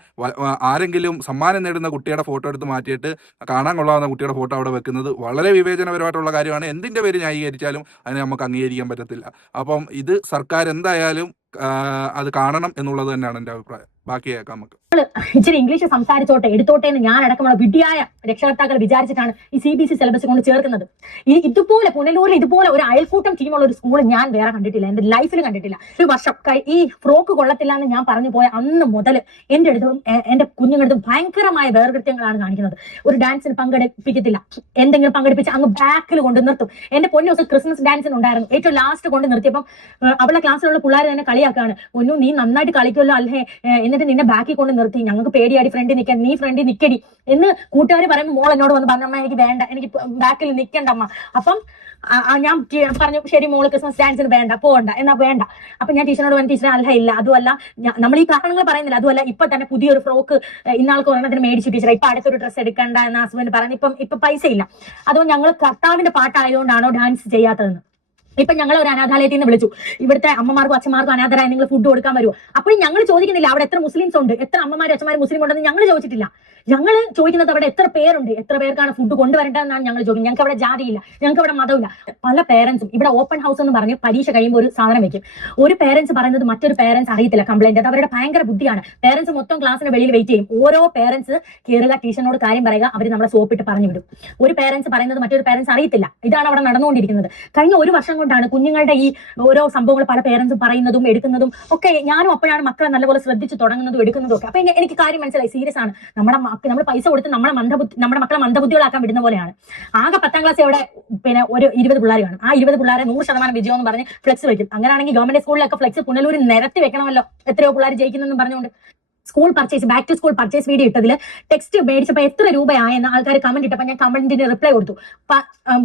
ആരെങ്കിലും സമ്മാനം നേടുന്ന കുട്ടിയുടെ ഫോട്ടോ എടുത്ത് മാറ്റിയിട്ട് കാണാൻ കൊള്ളാവുന്ന കുട്ടിയുടെ ഫോട്ടോ അവിടെ വെക്കുന്നത് വളരെ വിവേചനപരമായിട്ടുള്ള കാര്യമാണ്. എന്തിൻ്റെ പേര് ന്യായീകരിച്ചാലും അതിനെ നമുക്ക് അംഗീകരിക്കാൻ പറ്റത്തില്ല. അപ്പം ഇത് സർക്കാർ എന്തായാലും അത് കാണണം എന്നുള്ളത് തന്നെയാണ് എൻ്റെ അഭിപ്രായം. ബാക്കി കേൾക്കാം നമുക്ക്. ഇച്ചിരി ഇംഗ്ലീഷ് സംസാരിച്ചോട്ടെ, എടുത്തോട്ടെ എന്ന് ഞാൻ അടക്കമുള്ള വിഡ്ഢിയായ രക്ഷകർത്താക്കൾ വിചാരിച്ചിട്ടാണ് ഈ CBSE സിലബസ് കൊണ്ട് ചേർക്കുന്നത്. ഇതുപോലെ പുനലൂരിൽ ഇതുപോലെ ഒരു അയൽക്കൂട്ടം ടീമുള്ള ഒരു സ്കൂൾ ഞാൻ വേറെ കണ്ടിട്ടില്ല, എന്റെ ലൈഫിൽ കണ്ടിട്ടില്ല. ഒരു വർഷം ഈ ഫ്രോക്ക് കൊള്ളത്തില്ല എന്ന് ഞാൻ പറഞ്ഞു പോയ അന്ന് മുതൽ എന്റെ അടുത്തും എന്റെ കുഞ്ഞുങ്ങളടുത്തും ഭയങ്കരമായ വേർകൃത്യങ്ങളാണ് കാണിക്കുന്നത്. ഒരു ഡാൻസിന് പങ്കെടുപ്പിക്കത്തില്ല, എന്തെങ്കിലും പങ്കെടുപ്പിച്ച് അങ്ങ് ബാക്കിൽ കൊണ്ട് നിർത്തും. എന്റെ പൊന്നു ദിവസം ക്രിസ്മസ് ഡാൻസിന് ഉണ്ടായിരുന്നു, ഏറ്റവും ലാസ്റ്റ് കൊണ്ട് നിർത്തിയപ്പം അവളുടെ ക്ലാസ്സിലുള്ള പിള്ളേർ തന്നെ കളിയാക്കാണ്, ഒന്നു നീ നന്നായിട്ട് കളിക്കുമല്ലോ അല്ലേ, എന്നിട്ട് നിന്നെ ബാക്കിൽ കൊണ്ട് നിർത്തി, ഞങ്ങൾക്ക് പേടിയാടി ഫ്രണ്ടിൽ നിൽക്കാൻ, നീ ഫ്രണ്ടിൽ നിൽക്കടി എന്ന് കൂട്ടുകാർ പറയുമ്പോൾ മോൾ എന്നോട് വന്ന് പറഞ്ഞമ്മ എനിക്ക് വേണ്ട, എനിക്ക് ബാക്കിൽ നിൽക്കണ്ടമ്മ. അപ്പം ഞാൻ പറഞ്ഞു ശരി മോള് ക്രിസ്മസ് ഡാൻസിന് വേണ്ട, പോകണ്ട എന്നാ വേണ്ട. അപ്പൊ ഞാൻ ടീച്ചറിനോട് പറഞ്ഞു, ടീച്ചറെ അല്ല ഇല്ല, അതുമല്ല നമ്മൾ ഈ കാരണങ്ങൾ പറയുന്നില്ല, അതുമല്ല ഇപ്പൊ തന്നെ പുതിയൊരു ഫ്രോക്ക് ഇന്നാൾക്ക് ഒരെണ്ണത്തിന് മേടിച്ചു ടീച്ചറെ, ഇപ്പൊ അടുത്തൊരു ഡ്രസ്സ് എടുക്കണ്ട എന്ന് ഹസ്ബൻഡ് പറയുന്നത്. ഇപ്പൊ പൈസ ഇല്ല, അതുകൊണ്ട് ഞങ്ങൾ കർത്താവിന്റെ പാട്ടായതുകൊണ്ടാണോ ഡാൻസ് ചെയ്യാത്തതെന്ന്. ഇപ്പൊ ഞങ്ങൾ ഒരു അനാഥാലയത്തിൽ നിന്ന് വിളിച്ചു, ഇവിടുത്തെ അമ്മമാർക്കും അച്ഛന്മാർക്കും അനാഥരായി നിങ്ങൾ ഫുഡ് കൊടുക്കാൻ വരുമോ? അപ്പോഴും ഞങ്ങൾ ചോദിക്കുന്നില്ല അവിടെ എത്ര മുസ്ലിംസ് ഉണ്ട്, എത്ര അമ്മമാരും അച്ഛന്മാരും മുസ്ലിം ഉണ്ടെന്ന് ഞങ്ങൾ ചോദിച്ചിട്ടില്ല. ഞങ്ങൾ ചോദിക്കുന്നത് അവിടെ എത്ര പേരുണ്ട്, എത്ര പേർക്കാണ് ഫുഡ് കൊണ്ടുവരേണ്ടതെന്നാണ് ഞങ്ങൾ ചോദിക്കുന്നത്. ഞങ്ങൾക്ക് അവിടെ ജാതിയില്ല, ഞങ്ങൾക്ക് അവിടെ മതമില്ല. പല പേരൻസും ഇവിടെ ഓപ്പൺ ഹൗസ് എന്ന് പറഞ്ഞ് പരീക്ഷ കഴിയുമ്പോൾ ഒരു സാധനം വെക്കും. ഒരു പേരൻസ് പറയുന്നത് മറ്റൊരു പേരൻസ് അറിയത്തില്ല കംപ്ലൈന്റ്. അത് അവരുടെ ഭയങ്കര ബുദ്ധിയാണ്. പേരൻസ് മൊത്തം ക്ലാസ്സിന് വെളിയിൽ വെയിറ്റ് ചെയ്യും. ഓരോ പേരൻസ് കയറുക, ടീച്ചറിനോട് കാര്യം പറയുക, അവർ നമ്മളെ സോപ്പിട്ട് പറഞ്ഞു വിടും. ഒരു പേരൻസ് പറയുന്നത് മറ്റൊരു പേരൻസ് അറിയത്തില്ല. ഇതാണ് അവിടെ നടന്നുകൊണ്ടിരിക്കുന്നത്. കഴിഞ്ഞ ഒരു വർഷം കൊണ്ടാണ് കുഞ്ഞുങ്ങളുടെ ഈ ഓരോ സംഭവങ്ങൾ പല പേരൻസും പറയുന്നതും എടുക്കുന്നതും ഒക്കെ. ഞാനും അപ്പോഴാണ് മക്കളെ നല്ലപോലെ ശ്രദ്ധിച്ച് തുടങ്ങുന്നതും എടുക്കുന്നതും ഒക്കെ. അപ്പൊ എനിക്ക് കാര്യം മനസ്സിലായി, സീരിയസ് ആണ്. നമ്മൾ പൈസ കൊടുത്ത് നമ്മുടെ മക്കളെ മന്ദബുദ്ധികളാക്കാൻ വിടുന്ന പോലെയാണ്. ആകെ 10ാം ക്ലാസ് എവിടെ ഒരു 20 പിള്ളേർ കാണും. ആ 20 പിള്ളേരെ 100% വിജയം എന്ന് പറഞ്ഞ് ഫ്ലെക്സ് വെക്കും. അങ്ങനെയാണെങ്കിൽ ഗവൺമെന്റ് സ്കൂളിലൊക്കെ ഫ്ലെക്സ് പുനലൂരിൽ നിരത്തി വെക്കണമല്ലോ, എത്രയോ പിള്ളേർ ജയിക്കുന്നെന്ന് പറഞ്ഞുകൊണ്ട്. School purchase back to school purchase video ഇട്ടതിൽ ടെക്സ്റ്റ് മേടിച്ചപ്പോൾ എത്ര രൂപയായെന്ന് ആൾക്കാർ കമന്റ് ഇട്ടപ്പോൾ ഞാൻ കമന്റിന് റിപ്ലൈ കൊടുത്തു.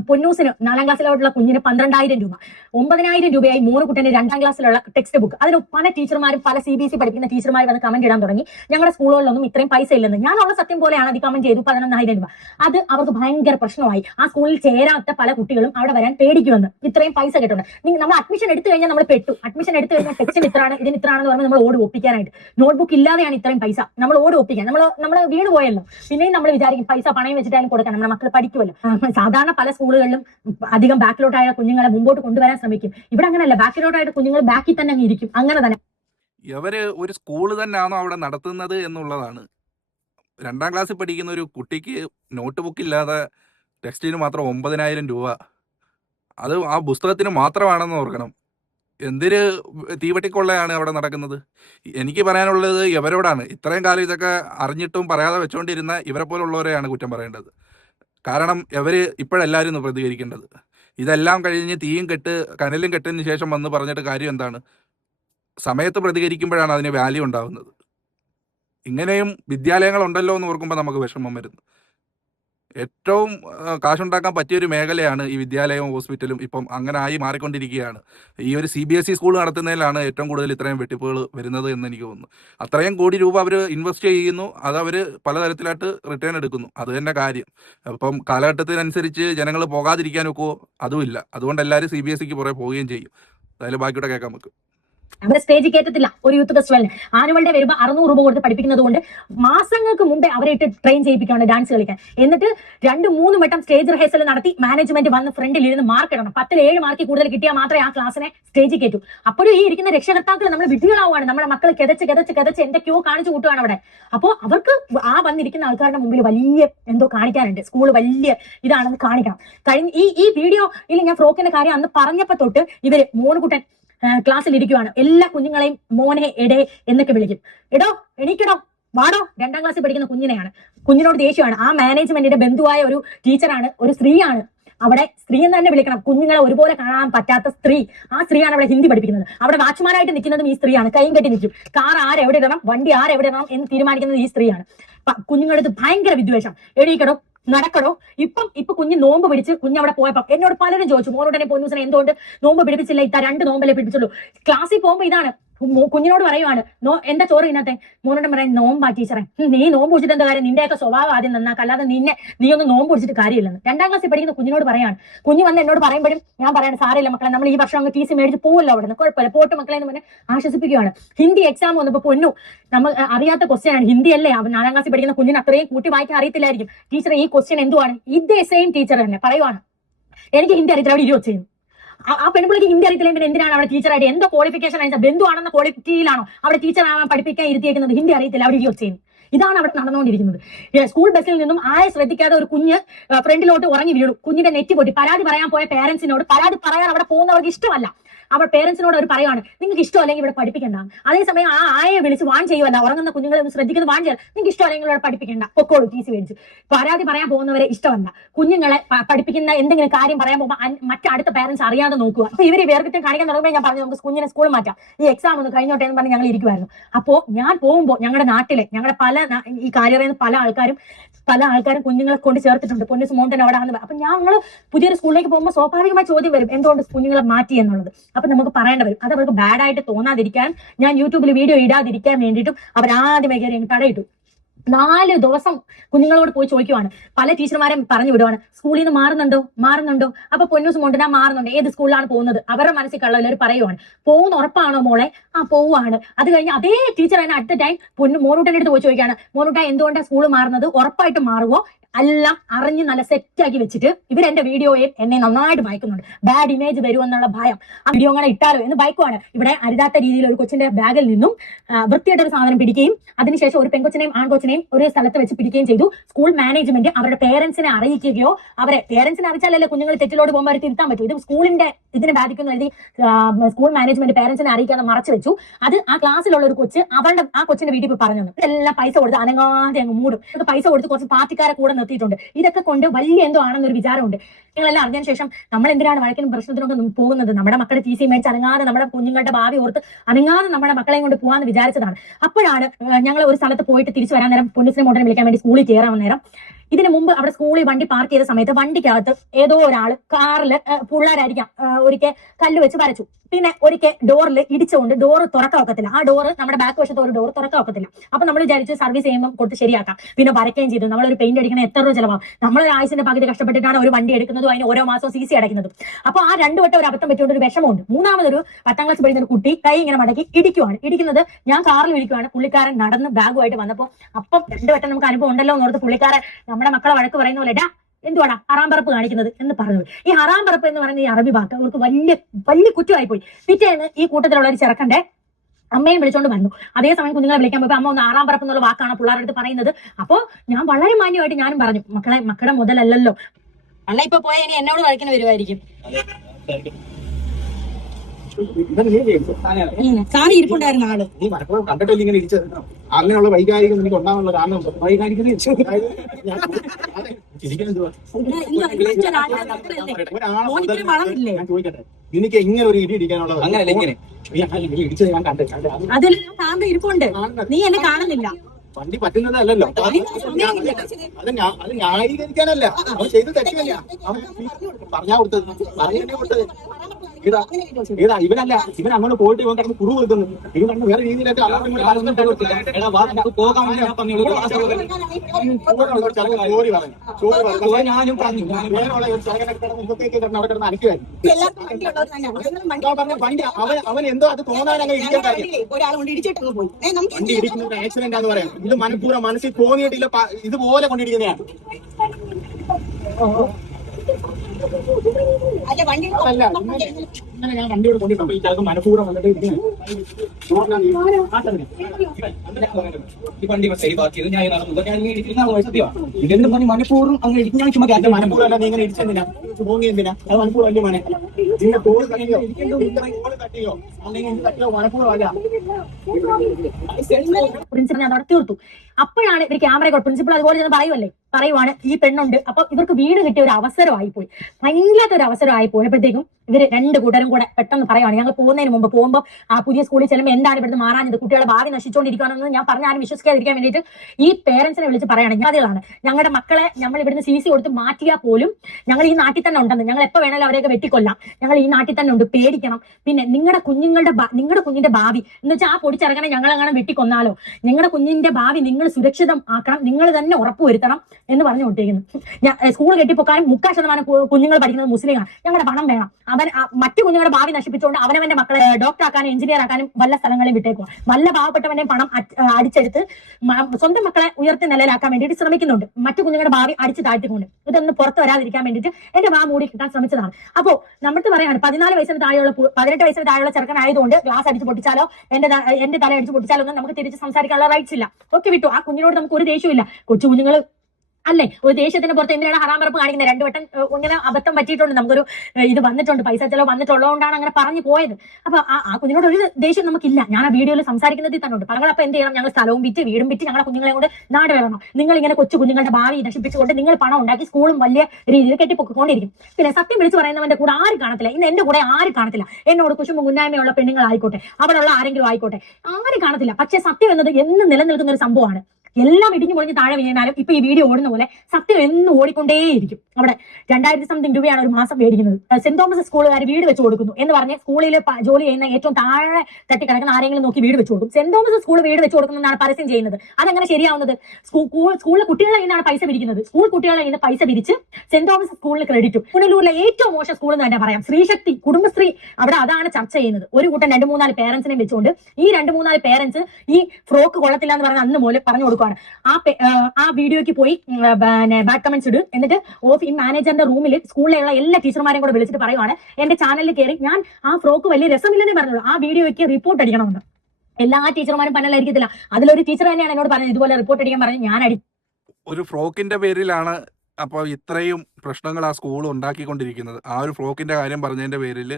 പൊന്നൂസിന് 4ാം ക്ലാസ്സിലോട്ടുള്ള കുഞ്ഞിന് 12,000 രൂപ, 9,000 രൂപയായി മോനുകുട്ടന് 2ാം ക്ലാസ്സിലുള്ള ടെക്സ്റ്റ് ബുക്ക്. അതിന് പല ടീച്ചർമാരും പല CBSE പഠിക്കുന്ന ടീച്ചർമാർ വന്ന് കമന്റ് ഇടാൻ തുടങ്ങി, ഞങ്ങളുടെ സ്കൂളുകളിലൊന്നും ഇത്രയും പൈസ ഇല്ലെന്ന്. ഞാനുള്ള സത്യം പോലെയാണ് അത് കമന്റ് ചെയ്തു. 11,000 രൂപ. അത് അവർക്ക് ഭയങ്കര പ്രശ്നമായി. ആ സ്കൂളിൽ ചേരാത്ത പല കുട്ടികളും അവിടെ വരാൻ പേടിക്കുമെന്ന്, ഇത്രയും പൈസ കിട്ടുന്നത്. നമ്മൾ അഡ്മിഷൻ എടുത്തു കഴിഞ്ഞാൽ നമ്മൾ പെട്ടു. അഡ്മിഷൻ എടുത്തു കഴിഞ്ഞാൽ ടെക്സ്റ്റിന് ഇത്രയാണ്, ഇതിന് ഇത്രയാണെന്ന് പറഞ്ഞാൽ നമ്മൾ ഓടി ഒപ്പിക്കാനായിട്ട്. നോട്ട്ബുക്ക് ഇല്ലാതെയാണ് ഇത്രയും പൈസ, നമ്മൾ ഓടി ഒപ്പിക്കാൻ. നമ്മൾ വീണ് പോയല്ലോ, പിന്നെയും നമ്മൾ വിചാരിക്കും പൈസ പണയം വെച്ചിട്ടായാലും കൊടുക്കാൻ, നമ്മുടെ മക്കൾ പഠിക്കുമല്ലോ. സാധാരണ പല സ്കൂളുകളിലും അധികം ബാക്കിലോട്ടായ കുഞ്ഞുങ്ങളെ മുമ്പോട്ട് കൊണ്ടുവരാൻ ശ്രമിക്കും. ഇവിടെ അങ്ങനെയല്ല, ബാക്കിലോട്ടായിട്ട് കുഞ്ഞുങ്ങൾ ബാക്കിൽ തന്നെ അങ്ങ് ഇരിക്കും. അങ്ങനെ തന്നെ ഇവര് ഒരു സ്കൂള് തന്നെയാണോ അവിടെ നടത്തുന്നത് എന്നുള്ളതാണ്. 2ാം ക്ലാസ്സിൽ പഠിക്കുന്ന ഒരു കുട്ടിക്ക് നോട്ട് ബുക്ക് ഇല്ലാതെ ടെക്സ്റ്റിന് മാത്രം 9,000 രൂപ. അത് ആ പുസ്തകത്തിന് മാത്രമാണെന്ന് ഓർക്കണം. എന്തൊരു തീവട്ടിക്കൊള്ളയാണ് അവിടെ നടക്കുന്നത്. എനിക്ക് പറയാനുള്ളത് ഇവരോടാണ്. ഇത്രയും കാലം ഇതൊക്കെ അറിഞ്ഞിട്ടും പറയാതെ വെച്ചുകൊണ്ടിരുന്ന ഇവരെ പോലുള്ളവരെയാണ് കുറ്റം പറയേണ്ടത്. കാരണം ഇവർ ഇപ്പോഴെല്ലാവരും ഒന്ന് പ്രതികരിക്കേണ്ടത്. ഇതെല്ലാം കഴിഞ്ഞ് തീയും കെട്ട് കനലും കെട്ടതിന് ശേഷം വന്ന് പറഞ്ഞിട്ട് കാര്യം എന്താണ്? സമയത്ത് പ്രതികരിക്കുമ്പോഴാണ് അതിന് വാല്യൂ ഉണ്ടാകുന്നത്. ഇങ്ങനെയും വിദ്യാലയങ്ങളുണ്ടല്ലോ എന്ന് ഓർക്കുമ്പോൾ നമുക്ക് വിഷമം വരുന്നു. ഏറ്റവും കാശുണ്ടാക്കാൻ പറ്റിയൊരു മേഖലയാണ് ഈ വിദ്യാലയവും ഹോസ്പിറ്റലും. ഇപ്പം അങ്ങനെ ആയി മാറിക്കൊണ്ടിരിക്കുകയാണ്. ഈ ഒരു CBSE സ്കൂൾ നടത്തുന്നതിലാണ് ഏറ്റവും കൂടുതൽ ഇത്രയും വെട്ടിപ്പുകൾ വരുന്നത് എന്ന് എനിക്ക് തോന്നുന്നു. അത്രയും കോടി രൂപ അവർ ഇൻവെസ്റ്റ് ചെയ്യുന്നു, അത് അവർ പലതരത്തിലായിട്ട് റിട്ടേൺ എടുക്കുന്നു. അത് തന്നെ കാര്യം. അപ്പം കാലഘട്ടത്തിനനുസരിച്ച് ജനങ്ങൾ പോകാതിരിക്കാൻ ഒക്കുമോ? അതുമില്ല. അതുകൊണ്ട് എല്ലാവരും CBSEക്ക് പുറകെ പോവുകയും ചെയ്യും. അതായത് ബാക്കിയോടെ കേൾക്കാൻ നമുക്ക്. അവരെ സ്റ്റേജിൽ കയറ്റത്തില്ല. ഒരു യൂത്ത് ഫെസ്റ്റിവലിന് ആനുവൽ ഡേ വരുമ്പോൾ 600 രൂപ കൊടുത്ത് പഠിപ്പിക്കുന്നത് കൊണ്ട് മാസങ്ങൾക്ക് മുമ്പേ അവരെ ഇട്ട് ട്രെയിൻ ചെയ്യിപ്പിക്കുകയാണ് ഡാൻസ് കളിക്കാൻ. എന്നിട്ട് 2-3 വട്ടം സ്റ്റേജ് റിഹേഴ്സൽ നടത്തി മാനേജ്മെന്റ് വന്ന് ഫ്രണ്ടിൽ ഇരുന്ന് മാർക്ക് ഇടണം. 10-ൽ 7 മാർക്ക് കൂടുതൽ കിട്ടിയാൽ മാത്രമേ ആ ക്ലാസ്സിനെ സ്റ്റേജിൽ കയറ്റൂ. അപ്പോഴും ഈ ഇരിക്കുന്ന രക്ഷകർത്താക്കൾ നമ്മൾ വിഡ്ഢികളാവുകയാണ്. നമ്മുടെ മക്കൾ കിതച്ച് എന്തൊക്കെയോ കാണിച്ചു കൂട്ടുകയാണ് അവിടെ. അപ്പോൾ അവർക്ക് ആ വന്നിരിക്കുന്ന ആൾക്കാരുടെ മുമ്പിൽ വലിയ എന്തോ കാണിക്കാനുണ്ട്. സ്കൂൾ വലിയ ഇതാണെന്ന് കാണിക്കണം. ഈ വീഡിയോയിൽ ഞാൻ ഫ്രോക്കിന്റെ കാര്യം അന്ന് പറഞ്ഞപ്പോ തൊട്ട് ഇവര് മോനുകുട്ടൻ ക്ലാസ്സിൽ ഇരിക്കുവാണ്. എല്ലാ കുഞ്ഞുങ്ങളെയും മോനെ എടേ എന്നൊക്കെ വിളിക്കും. എടോ എണീക്കടോ വാടോ. 2ാം ക്ലാസ്സിൽ പഠിക്കുന്ന കുഞ്ഞിനോട് ദേഷ്യമാണ്. ആ മാനേജ്മെന്റിന്റെ ബന്ധുവായ ഒരു ടീച്ചറാണ്, ഒരു സ്ത്രീയാണ്. അവിടെ സ്ത്രീ എന്ന് തന്നെ വിളിക്കണം. കുഞ്ഞുങ്ങളെ ഒരുപോലെ കാണാൻ പറ്റാത്ത സ്ത്രീ, ആ സ്ത്രീയാണ് അവിടെ ഹിന്ദി പഠിപ്പിക്കുന്നത്. അവിടെ വാച്ച്മാനായിട്ട് നിൽക്കുന്നതും ഈ സ്ത്രീയാണ്. കൈയും കെട്ടി നിൽക്കും. കാർ ആരെവിടെ ഇടണം, വണ്ടി ആരെവിടെ ഇടണം എന്ന് തീരുമാനിക്കുന്നത് ഈ സ്ത്രീയാണ്. കുഞ്ഞുങ്ങളുടെ ഭയങ്കര വിദ്വേഷം. എണീക്കടോ, നടക്കണോ. ഇപ്പൊ കുഞ്ഞ് നോമ്പ് പിടിച്ച് അവിടെ പോയപ്പോ എന്നോട് പലരും ചോദിച്ചു, മോനോടനെ പൊന്നൂസിനെ എന്തുകൊണ്ട് നോമ്പ് പിടിപ്പിച്ചില്ല, 2 നോമ്പല്ലേ പിടിപ്പിച്ചുള്ളൂ. ക്ലാസ്സിൽ പോകുമ്പോ ഇതാണ് കുഞ്ഞിനോട് പറയുവാണ്, എന്താ ചോറ് ഇന്നത്തെ? മോനോട് പറയാൻ നോമ്പാ ടീച്ചറെ. നീ നോമ്പ് പിടിച്ചിട്ട് എന്താ കാര്യം? നിന്റെയൊക്കെ സ്വഭാവം ആദ്യം നന്നാക്കുക, അല്ലാതെ നീ ഒന്ന് നോമ്പ് പിടിച്ചിട്ട് കാര്യമില്ലെന്ന് 2ാം ക്ലാസ്സിൽ പഠിക്കുന്ന കുഞ്ഞിനോട് പറയാണ്. കുഞ്ഞ് വന്ന് എന്നോട് പറയുമ്പോഴും ഞാൻ പറയാണ്, സാരമില്ല മക്കളെ, നമ്മൾ ഈ വർഷം അങ്ങ് TC മേടിച്ച് പോവല്ലോ, അവിടെ നിന്ന് കുഴപ്പമില്ല, പോട്ട് മക്കളെ എന്ന് പറഞ്ഞ് ആശ്വസിപ്പിക്കുകയാണ്. ഹിന്ദി എക്സാം വന്നപ്പോ പൊന്നു, നമ്മൾ അറിയാത്ത ക്വസ്റ്റ്യൻ ആണ്. ഹിന്ദി അല്ലേ, 4ാം ക്ലാസ്സിൽ പഠിക്കുന്ന കുഞ്ഞിന് അത്രയും കൂട്ടി വായിക്കാൻ അറിയത്തില്ലായിരിക്കും. ടീച്ചർ ഈ ക്വസ്റ്റ്യൻ എന്തുവാണ്? ഇതേ സെയിം ടീച്ചർ തന്നെ പറയുവാണ്, എനിക്ക് ഹിന്ദി അറിയത്തില്ല, അവിടെ 20 ചെയ്യും. ആ പെൺപിള്ളിക്ക് ഹിന്ദി അറിയത്തില്ല, പിന്നെ എന്തിനാണ് അവിടെ ടീച്ചറായിട്ട്? എന്തോ ക്വാളിഫിക്കേഷൻ ആയിട്ട് ബന്ധു ആണെന്ന ക്വാളിറ്റിയിലാണോ അവിടെ ടീച്ചർ ആവാൻ പഠിപ്പിക്കാൻ ഇരുത്തിയേക്കുന്നത്? ഹിന്ദി അറിയത്തില്ല, അവിടെ 20 ചെയ്യും. ഇതാണ് അവിടെ നടന്നുകൊണ്ടിരിക്കുന്നത്. സ്കൂൾ ബസ്സിൽ നിന്നും ആരെ ശ്രദ്ധിക്കാതെ ഒരു കുഞ്ഞ് ഫ്രണ്ടിലോട്ട് ഉറങ്ങി വീഴും. കുഞ്ഞിന്റെ നെറ്റി പൊട്ടി. പരാതി പറയാൻ പോയ പേരൻസിനോട് പരാതി പറയാൻ അവിടെ പോകുന്നവർക്ക് ഇഷ്ടമല്ല. അവർ പേരൻസിനോട് അവർ പറയുകയാണ്, നിങ്ങൾക്ക് ഇഷ്ടം അല്ലെങ്കിൽ ഇവിടെ പഠിപ്പിക്കണ്ട. അതേസമയം ആ ആയെ വിളിച്ച് വാൺ ചെയ്യുമല്ല, ഉറങ്ങുന്ന കുഞ്ഞുങ്ങളെ ഒന്ന് ശ്രദ്ധിക്കുന്നത് വാൺ ചെയ്യാൻ. നിങ്ങൾക്ക് ഇഷ്ടം അല്ലെങ്കിൽ ഇവിടെ പഠിപ്പിക്കണ്ട, പൊക്കോളൂ TC മേടിച്ച്. പരാതി പറയാൻ പോകുന്നവരെ ഇഷ്ടമല്ല. കുഞ്ഞുങ്ങളെ പഠിപ്പിക്കുന്ന എന്തെങ്കിലും കാര്യം പറയാൻ പോകുമ്പോൾ മറ്റടുത്ത പേരൻസ് അറിയാതെ നോക്കുക. അപ്പൊ ഇവര് വേർതിരിച്ചം കാണിക്കാൻ തുടങ്ങുമ്പോൾ ഞാൻ പറഞ്ഞു, നമുക്ക് കുഞ്ഞിനെ സ്കൂളിൽ മാറ്റാം, ഈ എക്സാം ഒന്ന് കഴിഞ്ഞോട്ടെ എന്ന് പറഞ്ഞ് ഞങ്ങൾ ഇരിക്കുമായിരുന്നു. അപ്പോൾ ഞാൻ പോകുമ്പോൾ ഞങ്ങളുടെ നാട്ടിലെ ഞങ്ങളുടെ ഈ കാര്യറിയുന്ന പല ആൾക്കാരും കുഞ്ഞുങ്ങളെ കൊണ്ട് ചേർത്തിട്ടുണ്ട്. പൊന്നൂസ് മൗണ്ടൻ അവിടെ ആണെന്ന്. അപ്പൊ ഞങ്ങൾ പുതിയൊരു സ്കൂളിലേക്ക് പോകുമ്പോൾ സ്വാഭാവികമായി ചോദ്യം വരും, എന്തുകൊണ്ട് കുഞ്ഞുങ്ങളെ മാറ്റി എന്നുള്ളത്. അപ്പൊ നമുക്ക് പറയേണ്ടി വരും. അത് അവർക്ക് ബാഡായിട്ട് തോന്നാതിരിക്കാൻ, ഞാൻ യൂട്യൂബിൽ വീഡിയോ ഇടാതിരിക്കാൻ വേണ്ടിയിട്ടും അവരാദ്യമേ കയറി തടയിട്ടു. 4 ദിവസം കുഞ്ഞുങ്ങളോട് പോയി ചോദിക്കുവാണ്. പല ടീച്ചർമാരെ പറഞ്ഞു വിടുവാണ്, സ്കൂളിൽ നിന്ന് മാറുന്നുണ്ടോ. അപ്പൊ പൊന്നൂസ് മൗണ്ടൻ മാറുന്നുണ്ട്. ഏത് സ്കൂളിലാണ് പോകുന്നത്? അവരുടെ മനസ്സിൽ കള്ളവർ പറയുവാണ്, പോകുന്ന ഉറപ്പാണോ മോളെ? പോവാണ്. അത് കഴിഞ്ഞ് അതേ ടീച്ചർ തന്നെ അടുത്ത ടൈം മോനൂട്ടന്റെ അടുത്ത് പോയി ചോദിക്കുകയാണ്, മോനൂട്ട എന്തുകൊണ്ടാണ് സ്കൂൾ മാറുന്നത്? ഉറപ്പായിട്ട് മാറുമോ? എല്ലാം അറിഞ്ഞ് നല്ല സെറ്റാക്കി വെച്ചിട്ട് ഇവരെന്റെ വീഡിയോയെ എന്നെ നന്നായിട്ട് ഭയക്കുന്നുണ്ട്. ബാഡ് ഇമേജ് വരുമെന്നുള്ള ഭയം. ആ വീഡിയോ അങ്ങനെ ഇട്ടാലോ എന്ന് ഭയക്കുവാണ്. ഇവിടെ അരുതാത്ത രീതിയിൽ ഒരു കൊച്ചിന്റെ ബാഗിൽ നിന്നും വൃത്തിയായിട്ടൊരു സാധനം പിടിക്കുകയും അതിനുശേഷം ഒരു പെൺകൊച്ചിനെയും ആൺകൊച്ചിനെയും ഒരു സ്ഥലത്ത് വെച്ച് പിടിക്കുകയും ചെയ്തു. സ്കൂൾ മാനേജ്മെന്റ് അവരുടെ പേരൻസിനെ അറിയിക്കുകയോ, പേരൻസിനെ അറിയിച്ചാലല്ലേ കുഞ്ഞുങ്ങൾ തെറ്റിലോട് പോകുമ്പോൾ അവർ തിരുത്താൻ പറ്റും. ഇത് സ്കൂളിന്റെ ഇതിനെ ബാധിക്കുന്ന എഴുതി സ്കൂൾ മാനേജ്മെന്റ് പേരൻസിനെ അറിയിക്കാതെ മറച്ചു വെച്ചു. അത് ആ ക്ലാസ്സിലുള്ള ഒരു കൊച്ച് അവരുടെ ആ കൊച്ചിന്റെ വീട്ടിൽ പോയി പറഞ്ഞു. ഇതെല്ലാം പൈസ കൊടുത്ത് അനങ്ങാതെ അങ്ങ് മൂടും. പൈസ കൊടുത്ത് കുറച്ച് പാർട്ടിക്കാരെ കൂടെ നിർത്തിയിട്ടുണ്ട്. ഇതൊക്കെ കൊണ്ട് വലിയ എന്തോ ആണെന്നൊരു വിചാരമുണ്ട്. നിങ്ങളെല്ലാം അറിഞ്ഞതിന് ശേഷം നമ്മൾ എന്തിനാണ് വഴക്കിനും പ്രശ്നത്തിനൊക്കെ പോകുന്നത്? നമ്മുടെ മക്കളുടെ TC മേടിച്ച് അനങ്ങാതെ നമ്മുടെ കുഞ്ഞുങ്ങളുടെ ഭാവി ഓർത്ത് അനങ്ങാതെ നമ്മുടെ മക്കളെയും കൊണ്ട് പോകാന്ന് വിചാരിച്ചതാണ്. അപ്പോഴാണ് ഞങ്ങൾ ഒരു സ്ഥലത്ത് പോയിട്ട് തിരിച്ചു വരാൻ നേരം പൊന്നിസിനെ മോട്ടറിനെ വിളിക്കാൻ വേണ്ടി സ്കൂളിൽ കയറാൻ നേരം ഇതിനു മുമ്പ് അവിടെ സ്കൂളിൽ വണ്ടി പാർക്ക് ചെയ്ത സമയത്ത് വണ്ടിക്കകത്ത് ഏതോ ഒരാൾ കാറിൽ പിള്ളേരായിരിക്കാം ഒരിക്കൽ കല്ല് വെച്ച് വരച്ചു. പിന്നെ ഒരിക്കൽ ഡോറിൽ ഇടിച്ചുകൊണ്ട് ഡോറ് തുറക്കാൻ ഒക്കത്തില്ല. ആ ഡോറ് നമ്മുടെ ബാക്ക് വശത്ത് ഒരു ഡോർ തുറക്കാൻ ഒക്കത്തില്ല. അപ്പൊ നമ്മൾ വിചാരിച്ചു സർവീസ് ചെയ്യുമ്പോൾ കൊടുത്ത് ശരിയാക്കാം. പിന്നെ വരയ്ക്കുകയും ചെയ്തു. നമ്മളൊരു പെയിന്റ് അടിക്കണം എത്ര രൂപ ചിലവാകും? നമ്മളൊരു ആയുസിന്റെ പകുതി കഷ്ടപ്പെട്ടിട്ടാണ് ഒരു വണ്ടി എടുക്കുന്നതും അതിന് ഓരോ മാസവും CC അടയ്ക്കുന്നതും. അപ്പൊ ആ 2 വട്ടം ഒരു അബദ്ധം പറ്റിയോണ്ട് ഒരു വിഷമമുണ്ട്. മൂന്നാമതൊരു 10ാം ക്ലാസ് പഠിക്കുന്ന ഒരു കുട്ടി കൈ ഇങ്ങനെ മടക്കി ഇടിക്കുന്നത് ഞാൻ കാറിൽ ഇരിക്കുവാണ്. പുള്ളിക്കാരൻ നടന്ന് ബാഗുമായിട്ട് വന്നപ്പോൾ അപ്പം 2 വട്ടം നമുക്ക് അനുഭവം ഉണ്ടല്ലോ എന്ന് ഓർത്ത് പുള്ളിക്കാരൻ നമ്മുടെ മക്കളെ വഴക്ക് പറയുന്ന പോലെ എന്തുവാടാ ഹറാം പറപ്പ് കാണിക്കുന്നത് എന്ന് പറഞ്ഞു. ഈ ഹറാം പറപ്പ് എന്ന് പറയുന്ന ഈ അറബി വാക്ക് അവർക്ക് വലിയ കുറ്റമായി പോയി. പിറ്റേന്ന് ഈ കൂട്ടത്തിലുള്ള ഒരു ചെറുക്കന്റെ അമ്മയും വിളിച്ചോണ്ട് വന്നു. അതേസമയം കുഞ്ഞുങ്ങളെ വിളിക്കാൻ പോയപ്പോൾ അമ്മ ഒന്ന് ആറാം പറപ്പ് എന്നുള്ള വാക്കാണ് പിള്ളേരുടെ അടുത്ത് പറയുന്നത്. അപ്പോ ഞാൻ വളരെ മാന്യമായിട്ട് ഞാനും പറഞ്ഞു, മക്കളുടെ മുതലല്ലോ അല്ല ഇപ്പൊ പോയ ഇനി എന്നോട് വഴക്കിന് വരുമായിരിക്കും. സാറി ഇരിപ്പുണ്ടായിരുന്ന ആള് നീ മലപ്പുറം കണ്ടിട്ടില്ല ഇങ്ങനെ ഇരിച്ചത്. അങ്ങനെയുള്ള വൈകാരികം എനിക്ക് ഉണ്ടാകാനുള്ള കാരണം ഞാൻ ചോദിക്കട്ടെ, എനിക്ക് ഇങ്ങനെ ഒരു ഇടി ഇടിക്കാനുള്ളത് അങ്ങനെയല്ല ഇങ്ങനെ ഇടിച്ചത് ഞാൻ കണ്ടിട്ടുണ്ട്. അതിൽ സാറിന്റെ ഇരിപ്പുണ്ട്, നീ എന്നെ കാണുന്നില്ല. വണ്ടി പറ്റുന്നതല്ലോ, അത് ന്യായീകരിക്കാനല്ല, അവൻ ചെയ്ത് തെറ്റില്ല. അവൻ പറഞ്ഞാ കൊടുത്തത് പറഞ്ഞേ കൊടുത്തത് ഇതാ ഇവനല്ല. ഇവൻ അങ്ങോട്ട് പോയിട്ട് ഇവൻ കിടന്ന് കുറു കൊടുക്കുന്നു. ഇവൻ കണ്ട് വേറെ രീതിയിലൊക്കെ ഞാനും പറഞ്ഞു അവിടെ കിടന്ന് അനക്കുവായിരുന്നു. വണ്ടി അവൻ എന്തോ അത് തോന്നാൻ അങ്ങനെ ഇരിക്കാൻ കാര്യം. വണ്ടി ഇടിക്കുന്ന ആക്സിഡന്റ് ആണെന്ന് പറയാം. ഇത് മനഃപൂർവ്വം മനസ്സിൽ തോന്നിയിട്ടില്ല, ഇതുപോലെ കൊണ്ടിരിക്കുന്നതാണ്. ഇങ്ങനെ ഞാൻ വണ്ടിയോട് കൊണ്ടിട്ടുണ്ട്. ഈ ചിലത് മനഃപൂർവ്വം വന്നിട്ട് ഈ വണ്ടി സേവാക്കിയത് ഞാൻ നടന്നത് ഞാൻ സത്യമാണ്. ഇതെന്ന് പറഞ്ഞ് മനഃപൂർവ്വം അങ്ങനെ ഞാൻ ചുമ്മാ മനഃപൂർവ്വം നീ ഇങ്ങനെ ഇടിച്ചെന്തിനാ തോന്നി എന്തിനാ? അത് മനഃപൂർവ്വം അല്ലേ മോനെ? നിന്റെ തോൾ തട്ടിയോ തട്ടിയോ അല്ലെങ്കിൽ തട്ടിയോ മനഃപൂർവ്വം അല്ല. പ്രിൻസിപ്പൽ ഞാൻ അവിടെ തീർത്തു. അപ്പോഴാണ് ഇവർ ക്യാമറ പ്രിൻസിപ്പൾ അതുപോലെ തന്നെ പറയുവാണ് ഈ പെണ്ണുണ്ട്. അപ്പൊ ഇവർക്ക് വീട് കിട്ടിയ ഒരു അവസരമായി പോയി, ഭയങ്കര ഒരു അവസരമായി പോയപ്പോഴത്തേക്കും ഇവര് 2 കൂട്ടരും കൂടെ പെട്ടെന്ന് പറയുവാണ്, ഞങ്ങൾ പോകുന്നതിന് മുമ്പ് പോകുമ്പോൾ ആ പുതിയ സ്കൂളിൽ ചെല്ലുമ്പോൾ എന്താണ് ഇവിടുന്ന് മാറാഞ്ഞത്, കുട്ടികളെ ഭാവി നശിച്ചുകൊണ്ടിരിക്കുകയാണെന്ന് ഞാൻ പറഞ്ഞാലും വിശ്വസിക്കാതിരിക്കാൻ വേണ്ടിയിട്ട് ഈ പേരൻസിനെ വിളിച്ച് പറയാണ്, ഞാതികളാണ് ഞങ്ങളുടെ മക്കളെ നമ്മൾ ഇവിടുന്ന് CC കൊടുത്ത് മാറ്റിയാൽ പോലും ഞങ്ങൾ ഈ നാട്ടിൽ തന്നെ ഉണ്ടെന്ന്, ഞങ്ങൾ എപ്പോൾ വേണേലും അവരെയൊക്കെ വെട്ടിക്കൊല്ലാം, ഞങ്ങൾ ഈ നാട്ടിൽ തന്നെ ഉണ്ട്, പേടിക്കണം. പിന്നെ നിങ്ങളുടെ കുഞ്ഞിന്റെ ഭാവി എന്ന് വെച്ചാൽ ആ പൊടിച്ചിറങ്ങണെ ഞങ്ങൾ അങ്ങനെ വെട്ടിക്കൊന്നാലോ, നിങ്ങളുടെ കുഞ്ഞിന്റെ ഭാവി നിങ്ങൾ സുരക്ഷിതം ആക്കണം, നിങ്ങൾ തന്നെ ഉറപ്പുവരുത്തണം എന്ന് പറഞ്ഞു കൊണ്ടിരിക്കുന്നു. സ്കൂൾ കെട്ടിപ്പൊക്കാനും 30% കുഞ്ഞുങ്ങൾ പഠിക്കുന്നത് മുസ്ലിമാണ്. ഞങ്ങളുടെ പണം വേണം. മറ്റു കുഞ്ഞുങ്ങളുടെ ഭാവി നശിപ്പിച്ചുകൊണ്ട് അവനവന്റെ മക്കളെ ഡോക്ടർ ആക്കാനും എഞ്ചിനീയർ ആക്കാനും വല്ല സ്ഥലങ്ങളിൽ വിട്ടേക്കുക. വല്ല പാവപ്പെട്ടവന്റെ പണം അടിച്ചെടുത്ത് സ്വന്തം മക്കളെ ഉയർത്തി നിലയിലാക്കാൻ വേണ്ടിയിട്ട് ശ്രമിക്കുന്നുണ്ട്, മറ്റു കുഞ്ഞുങ്ങളുടെ ഭാവി അടിച്ചു താഴ്ത്തിക്കൊണ്ട്. ഇതൊന്ന് പുറത്ത് വരാതിരിക്കാൻ വേണ്ടിയിട്ട് എന്റെ ഭാവി മൂടി കിട്ടാൻ ശ്രമിച്ചതാണ്. അപ്പോ നമ്മൾ പറയാണ് 14 വയസ്സിന് താഴെയുള്ള 18 വയസ്സിന് താഴെയുള്ള ചെറുക്കനായതുകൊണ്ട് ഗ്ലാസ് അടിച്ച് പൊട്ടിച്ചാലോ എന്റെ തല അടിച്ച് പൊട്ടിച്ചാലോ ഒന്നും നമുക്ക് തിരിച്ച് സംസാരിക്കാനുള്ള റൈറ്റ്സ് ഇല്ല. ഒക്കെ വിട്ടു. ആ കുഞ്ഞിനോട് നമുക്ക് ഒരു ദേഷ്യമില്ല. കൊച്ചു കുഞ്ഞുങ്ങൾ അല്ലേ, ഒരു ദേഷ്യത്തിന് പുറത്ത് എന്തിനാണ് ഹറാം പറപ്പ് കാണിക്കുന്നത്? 2 വട്ടം ഇങ്ങനെ അബദ്ധം പറ്റിയിട്ടുണ്ട്, നമുക്കൊരു ഇത് വന്നിട്ടുണ്ട്, പൈസ ചെലവ് വന്നിട്ടുള്ളതുകൊണ്ടാണ് അങ്ങനെ പറഞ്ഞു പോയത്. അപ്പൊ ആ കുഞ്ഞിനോട് ഒരു ദേഷ്യം നമുക്കില്ല. ഞാൻ ആ വീഡിയോയിൽ സംസാരിക്കുന്നതിൽ തന്നെ ഉണ്ട്. പലങ്ങളപ്പം എന്ത് ചെയ്യണം, ഞങ്ങൾ സ്ഥലവും വിറ്റ് വീടും വിറ്റ് ഞങ്ങളുടെ കുഞ്ഞുങ്ങളെ കൊണ്ട് നാട് വരണം. നിങ്ങൾ ഇങ്ങനെ കൊച്ചു കുഞ്ഞുങ്ങളുടെ ഭാവി നശിപ്പിച്ചുകൊണ്ട് നിങ്ങൾ പണം ഉണ്ടാക്കി സ്കൂളും വലിയ രീതിയിൽ കെട്ടിപ്പൊക്കൊണ്ടിരിക്കും. പിന്നെ സത്യം വിളിച്ച് പറയുന്നവന്റെ കൂടെ ആരും കാണത്തില്ല. ഇന്ന് എന്റെ കൂടെ ആരും കാണത്തില്ല. എന്നോട് കുശുമ്പ് മുന്നായ്മയുള്ള പെണ്ണുങ്ങളായിക്കോട്ടെ, അവിടെയുള്ള ആരെങ്കിലും ആയിക്കോട്ടെ, ആരും കാണത്തില്ല. പക്ഷെ സത്യം എന്നത് എന്നും നിലനിൽക്കുന്ന ഒരു സംഭവമാണ്. എല്ലാം ഇടിഞ്ഞു പൊളിഞ്ഞ് താഴെ വീണാലും ഇപ്പൊ ഈ വീഡിയോ ഓടുന്ന പോലെ സത്യം എന്നും ഓടിക്കൊണ്ടേയിരിക്കും. അവിടെ 2000 സംതിങ് രൂപയാണ് ഒരു മാസം മേടിക്കുന്നത്. സെന്റ് തോമസ് സ്കൂളുകാർ വീട് വെച്ച് കൊടുക്കുന്നു എന്ന് പറഞ്ഞ് സ്കൂളിൽ ജോലി ചെയ്യുന്ന ഏറ്റവും താഴെ തട്ടിക്കിടക്കുന്ന ആരെങ്കിലും നോക്കി വീട് വെച്ച് കൊടുക്കും. സെന്റ് തോമസ് സ്കൂൾ വീട് വെച്ച് കൊടുക്കുന്നതാണ് പരസ്യം ചെയ്യുന്നത്. അതെങ്ങനെ ശരിയാവുന്നത്? സ്കൂളിലെ കുട്ടികളെ നിന്നാണ് പൈസ പിരിക്കുന്നത്. സ്കൂൾ കുട്ടികളെ നിന്ന് പൈസ പിരിച്ച് സെന്റ് തോമസ് സ്കൂളിന് ക്രെഡിറ്റും. പുനലൂരിലെ ഏറ്റവും മോശം സ്കൂൾ എന്ന് തന്നെ പറയാം, ശ്രീശക്തി കുടുംബശ്രീ. അവിടെ അതാണ് ചർച്ച ചെയ്യുന്നത്. ഒരു കൂട്ടം 2-3 പേരൻസിനെ വെച്ചുകൊണ്ട് ഈ 2-3 പേരൻസ് ഈ ഫ്രോക്ക് കൊള്ളത്തില്ല എന്ന് പറഞ്ഞ അന്ന് മൂലം പറഞ്ഞു കൊടുക്കും. ആ വീഡിയോക്ക് പോയി ബാഡ് കമന്റ്സ് ഇടും. എന്നിട്ട് ഈ മാനേജറിന്റെ റൂമിൽ സ്കൂളിലുള്ള എല്ലാ ടീച്ചർമാരെയും കൂടെ വിളിച്ചിട്ട് പറയുവാണ്, എന്റെ ചാനലിൽ കയറി ഞാൻ ആ ഫ്രോക്ക് വലിയ രസമില്ലെന്നേ പറഞ്ഞുള്ളൂ, ആ വീഡിയോയ്ക്ക് റിപ്പോർട്ട് അടിക്കണമെന്ന്. എല്ലാ ടീച്ചർമാരും പന്നലായിരിക്കത്തില്ല. അതിലൊരു ടീച്ചർ തന്നെയാണ് എന്നോട് പറഞ്ഞത് ഇതുപോലെ റിപ്പോർട്ട് അടിക്കാൻ പറഞ്ഞ് ഞാൻ ഒരു ഫ്രോക്കിന്റെ പേരിലാണ് അപ്പോൾ ഇത്രയും പ്രശ്നങ്ങൾ ആ സ്കൂൾ ഉണ്ടാക്കിക്കൊണ്ടിരിക്കുന്നത് ആ ഒരു ഫ്രോക്കിന്റെ കാര്യം പറഞ്ഞതിന്റെ പേരിൽ,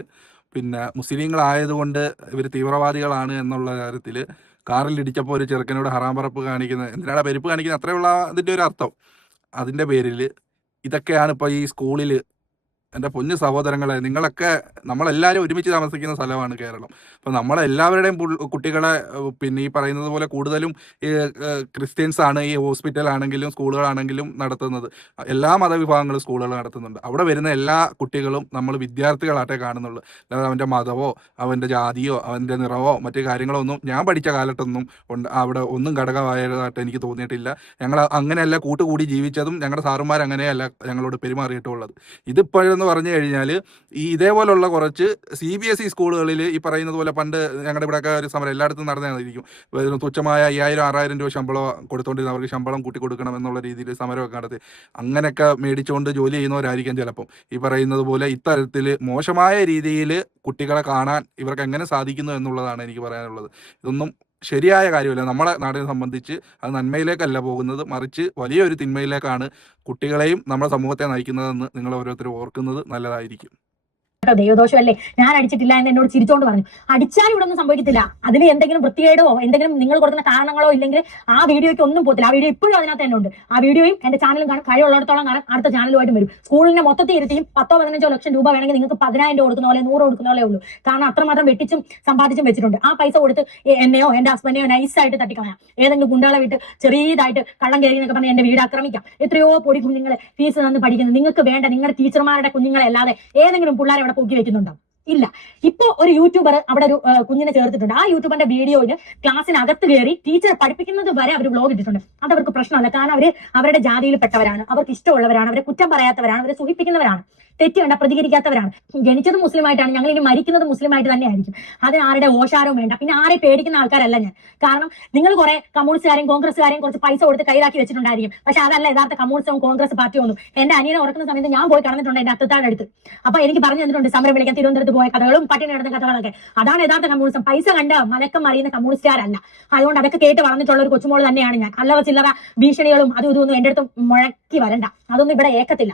പിന്നെ മുസ്ലിങ്ങളായതുകൊണ്ട് ഇവർ തീവ്രവാദികളാണ് എന്നുള്ള കാര്യത്തിൽ കാറിൽ ഇടിച്ചപ്പോൾ ഒരു ചെറുക്കനോട് ഹറാം പറപ്പ് കാണിക്കുന്നത്, എന്തിനാണ് പെരുപ്പ് കാണിക്കുന്നത്, അത്രയുള്ള അതിൻ്റെ ഒരു അർത്ഥം. അതിൻ്റെ പേരിൽ ഇതൊക്കെയാണ് ഇപ്പോൾ ഈ സ്കൂളിൽ. എൻ്റെ പൊന്നു സഹോദരങ്ങളെ, നിങ്ങളൊക്കെ, നമ്മളെല്ലാവരും ഒരുമിച്ച് താമസിക്കുന്ന സ്ഥലമാണ് കേരളം. അപ്പോൾ നമ്മളെല്ലാവരുടെയും കുട്ടികളെ പിന്നെ ഈ പറയുന്നത് പോലെ കൂടുതലും ഈ ക്രിസ്ത്യൻസ് ആണ് ഈ ഹോസ്പിറ്റലാണെങ്കിലും സ്കൂളുകളാണെങ്കിലും നടത്തുന്നത്. എല്ലാ മതവിഭാഗങ്ങളും സ്കൂളുകൾ നടത്തുന്നുണ്ട്. അവിടെ വരുന്ന എല്ലാ കുട്ടികളും നമ്മൾ വിദ്യാർത്ഥികളായിട്ടേ കാണുന്നുള്ളൂ. അല്ലാതെ അവൻ്റെ മതമോ അവൻ്റെ ജാതിയോ അവൻ്റെ നിറവോ മറ്റു കാര്യങ്ങളോ ഒന്നും ഞാൻ പഠിച്ച കാലത്തൊന്നും അവിടെ ഒന്നും ഘടകമായതായിട്ട് എനിക്ക് തോന്നിയിട്ടില്ല. ഞങ്ങൾ അങ്ങനെയല്ല കൂട്ടുകൂടി ജീവിച്ചതും, ഞങ്ങളുടെ സാറുമാർ അങ്ങനെയല്ല ഞങ്ങളോട് പെരുമാറിയിട്ടുള്ളത്. ഇതിപ്പോഴെന്ന് പറഞ്ഞു കഴിഞ്ഞാൽ ഈ ഇതേപോലുള്ള കുറച്ച് CBSE സ്കൂളുകളിൽ ഈ പറയുന്നത് പോലെ പണ്ട് ഞങ്ങളുടെ ഇവിടെയൊക്കെ ഒരു സമരം എല്ലായിടത്തും നടന്നതായിരിക്കും. തുച്ഛമായ 5000-6000 രൂപ ശമ്പളം കൊടുത്തുകൊണ്ടിരുന്ന അവർക്ക് ശമ്പളം കൂട്ടി കൊടുക്കണം എന്നുള്ള രീതിയിൽ സമരമൊക്കെ നടത്തി അങ്ങനെയൊക്കെ മേടിച്ചുകൊണ്ട് ജോലി ചെയ്യുന്നവരായിരിക്കും ചിലപ്പം ഈ പറയുന്നത് പോലെ ഇത്തരത്തിൽ മോശമായ രീതിയിൽ കുട്ടികളെ കാണാൻ ഇവർക്ക് എങ്ങനെ സാധിക്കുന്നു എന്നുള്ളതാണ് എനിക്ക് പറയാനുള്ളത്. ഇതൊന്നും ശരിയായ കാര്യമല്ല. നമ്മളെ നാടിനെ സംബന്ധിച്ച് അത് നന്മയിലേക്കല്ല പോകുന്നത്, മറിച്ച് വലിയൊരു തിന്മയിലേക്കാണ് കുട്ടികളെയും നമ്മുടെ സമൂഹത്തെ നയിക്കുന്നതെന്ന് നിങ്ങൾ ഓരോരുത്തരും ഓർക്കുന്നത് നല്ലതായിരിക്കും. ദൈവദോഷം അല്ലേ, ഞാൻ അടിച്ചിട്ടില്ല എന്ന് എന്നോട് ചിരിച്ചോണ്ട് പറഞ്ഞു. അടിച്ചാലും ഇവിടെ ഒന്നും സംഭവിക്കത്തില്ല. അതിൽ എന്തെങ്കിലും വൃത്തികേടോ എന്തെങ്കിലും നിങ്ങൾ കൊടുക്കുന്ന കാരണങ്ങളോ ഇല്ലെങ്കിൽ ആ വീഡിയോയ്ക്ക് ഒന്നും പോകത്തില്ല. ആ വീഡിയോ ഇപ്പോഴും അതിനകത്ത് തന്നെ ഉണ്ട്. ആ വീഡിയോയും എന്റെ ചാനലും കാണും. കഴിവുള്ളിടത്തോളം കാണാൻ അടുത്ത ചാനലുമായിട്ടും വരും. സ്കൂളിനെ മൊത്തത്തിൽ ഇരുത്തിയും 10-15 ലക്ഷം രൂപ വേണമെങ്കിൽ നിങ്ങൾക്ക് 10,000 രൂപ കൊടുക്കുന്ന പോലെ 100 കൊടുക്കുന്ന പോലെ ഉള്ളൂ. കാരണം അത്രമാത്രം വെട്ടിച്ചും സമ്പാദിച്ചും വെച്ചിട്ടുണ്ട്. ആ പൈസ കൊടുത്ത് എന്നെയോ എന്റെ ഹസ്ബൻഡിനെയോ നൈസായിട്ട് തട്ടിക്കളയാം. ഏതെങ്കിലും ഗുണ്ടാളെ വിട്ട് ചെറിയതായിട്ട് കള്ളം കയറി എന്നൊക്കെ പറഞ്ഞ് എന്റെ വീട് ആക്രമിക്കാം. എത്രയോ പൊടി കുഞ്ഞുങ്ങളെ ഫീസ് തന്ന് പഠിക്കുന്നത് നിങ്ങൾക്ക് വേണ്ട നിങ്ങളുടെ ടീച്ചർമാരുടെ കുഞ്ഞുങ്ങളെ അല്ലാതെ ഏതെങ്കിലും പിള്ളേരെ അവിടെ പൊക്കി വെക്കുന്നുണ്ടോ? ഇല്ല. ഇപ്പൊ ഒരു യൂട്യൂബർ അവിടെ ഒരു കുഞ്ഞിനെ ചേർത്തിട്ടുണ്ട്. ആ യൂട്യൂബറിന്റെ വീഡിയോയിൽ ക്ലാസ്സിനകത്ത് കയറി ടീച്ചർ പഠിപ്പിക്കുന്നത് വരെ അവർ വ്ലോഗ് ഇട്ടിട്ടുണ്ട്. അതവർക്ക് പ്രശ്നമല്ല. കാരണം അവര് അവരുടെ ജാതിയിൽപ്പെട്ടവരാണ്, അവർക്ക് ഇഷ്ടമുള്ളവരാണ്, അവരെ കുറ്റം പറയാത്തവരാണ്, അവരെ സുഖിപ്പിക്കുന്നവരാണ്, തെറ്റ് വേണ്ട പ്രതികരിക്കാത്തവരാണ്. ജനിച്ചത് മുസ്ലിമായിട്ടാണ്, ഞങ്ങൾ ഇനി മരിക്കുന്നത് മുസ്ലിമായിട്ട് തന്നെയായിരിക്കും. അതിന് ആരുടെ ഓശാരവും വേണ്ട. പിന്നെ ആരെ പേടിക്കുന്ന ആൾക്കാരല്ല ഞാൻ. കാരണം നിങ്ങൾ കുറെ കമ്മ്യൂണിസ്റ്റുകാരെയും കോൺഗ്രസ്സുകാരെയും കുറച്ച് പൈസ കൊടുത്ത് കൈലാക്കി വെച്ചിട്ടുണ്ടായിരിക്കും. പക്ഷെ അതല്ല യഥാർത്ഥ കമ്മ്യൂണിസ്റ്റവും കോൺഗ്രസ് പാർട്ടിയും ഒന്നും. എന്റെ അനിയനെ ഉറക്കുന്ന സമയത്ത് ഞാൻ പോയി കടന്നിട്ടുണ്ട് എന്റെ അത്തത്താടെ അടുത്ത്. അപ്പൊ എനിക്ക് പറഞ്ഞു തന്നിട്ടുണ്ട് സമരം വിളിക്കാൻ തിരുവനന്തപുരത്ത് പോയ കഥകളും പട്ടിണി നടന്ന കഥകളൊക്കെ. അതാണ് യഥാർത്ഥ കമ്മ്യൂണിസം. പൈസ കണ്ട് മലക്കം അറിയുന്ന കമ്മ്യൂണിസ്റ്റുകാരല്ല. അതുകൊണ്ട് അതൊക്കെ കേട്ട് വളർന്നിട്ടുള്ള ഒരു കൊച്ചുമോൾ തന്നെയാണ് ഞാൻ. അല്ലവ ചില്ലറ ഭീഷണികളും അതും ഇതൊന്നും എന്റെ അടുത്ത് മുഴക്കി വരണ്ട. അതൊന്നും ഇവിടെ ഏക്കത്തില്ല.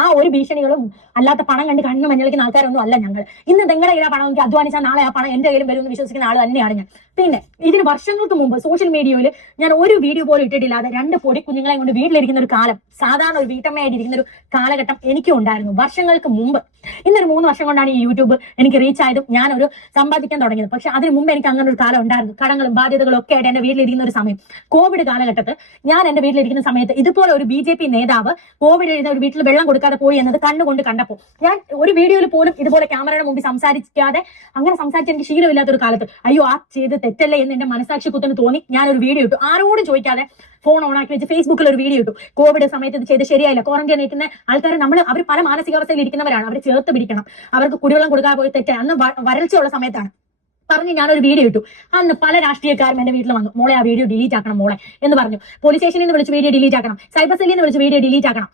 ആ ഒരു ഭീഷണികളും അല്ലാത്ത പണം കണ്ട് കണ്ണ് മഞ്ഞളിക്കുന്ന ആൾക്കാരൊന്നും അല്ല ഞങ്ങൾ. ഇന്ന് നിങ്ങളുടെ കയ്യിലെ പണം എനിക്ക് അധ്വാനിച്ചാൽ നാളെ ആ പണം എന്റെ കയ്യിലും വരുമെന്ന് വിശ്വസിക്കുന്ന ആൾ തന്നെയാണ് ഞാൻ. പിന്നെ ഇതിന് വർഷങ്ങൾക്ക് മുമ്പ് സോഷ്യൽ മീഡിയയിൽ ഞാൻ ഒരു വീഡിയോ പോലും ഇട്ടിട്ടില്ലാതെ 2 പൊടി കുഞ്ഞുങ്ങളെ കൊണ്ട് വീട്ടിലിരിക്കുന്ന ഒരു കാലം, സാധാരണ ഒരു വീട്ടമ്മയായിട്ട് ഇരിക്കുന്ന ഒരു കാലഘട്ടം എനിക്കും ഉണ്ടായിരുന്നു വർഷങ്ങൾക്ക് മുമ്പ്. ഇന്നൊരു 3 വർഷം കൊണ്ടാണ് ഈ യൂട്യൂബ് എനിക്ക് റീച്ച് ആയതും ഞാനൊരു സമ്പാദിക്കാൻ തുടങ്ങിയത്. പക്ഷെ അതിന് മുമ്പ് എനിക്ക് അങ്ങനെ ഒരു കാലം ഉണ്ടായിരുന്നു. കടങ്ങളും ബാധ്യതകളും ഒക്കെ ആയിട്ട് എന്റെ വീട്ടിലിരിക്കുന്ന ഒരു സമയം, കോവിഡ് കാലഘട്ടത്തിൽ ഞാൻ എന്റെ വീട്ടിലിരിക്കുന്ന സമയത്ത് ഇതുപോലെ ഒരു BJP നേതാവ് കോവിഡ് എഴുതുന്ന ഒരു വീട്ടിൽ വെള്ളം കൊടുക്കാതെ പോയി എന്നത് കണ്ണുകൊണ്ട് കണ്ടപ്പോൾ ഞാൻ ഒരു വീഡിയോയിൽ പോലും ഇതുപോലെ ക്യാമറയുടെ മുമ്പിൽ സംസാരിക്കാതെ അങ്ങനെ സംസാരിച്ച് എനിക്ക് ശീലമില്ലാത്തൊരു കാലത്ത് അയ്യോ ആ ചെയ്ത് തെറ്റല്ലേ എന്ന് എന്റെ മനസാക്ഷി കുത്തന് തോന്നി ഞാനൊരു വീഡിയോ ഇട്ടു. ആരോടും ചോദിക്കാതെ ഫോൺ ഓണാക്കി വെച്ച് ഫേസ്ബുക്കിൽ ഒരു വീഡിയോ ഇട്ടു. കോവിഡ് സമയത്ത് ഇത് ചെയ്ത് ശരിയായില്ല. ക്വാറന്റൈൻ ഇരിക്കുന്ന ആൾക്കാർ അവർ പല മാനസികാവസ്ഥയിൽ ഇരിക്കുന്നവരാണ്. അവർ ചേർത്ത് പിടിക്കണം. അവർക്ക് കുടിവെള്ളം കൊടുക്കാതെ പോയി തെറ്റാണ്. അന്ന് വരൾച്ചയുള്ള സമയത്താണ് പറഞ്ഞ് ഞാനൊരു വീഡിയോ ഇട്ടു. അന്ന് പല രാഷ്ട്രീയക്കാരും എന്റെ വീട്ടിൽ വന്നു, മോളെ ആ വീഡിയോ ഡിലീറ്റ് ആക്കണം മോളെ എന്ന് പറഞ്ഞു. പോലീസ് സ്റ്റേഷനിൽ നിന്ന് വിളിച്ച് വീഡിയോ ഡിലീറ്റ് ആക്കണം, സൈബർ സെല്ലിൽ നിന്ന് വിളിച്ച് വീഡിയോ ഡിലീറ്റ് ആക്കണം.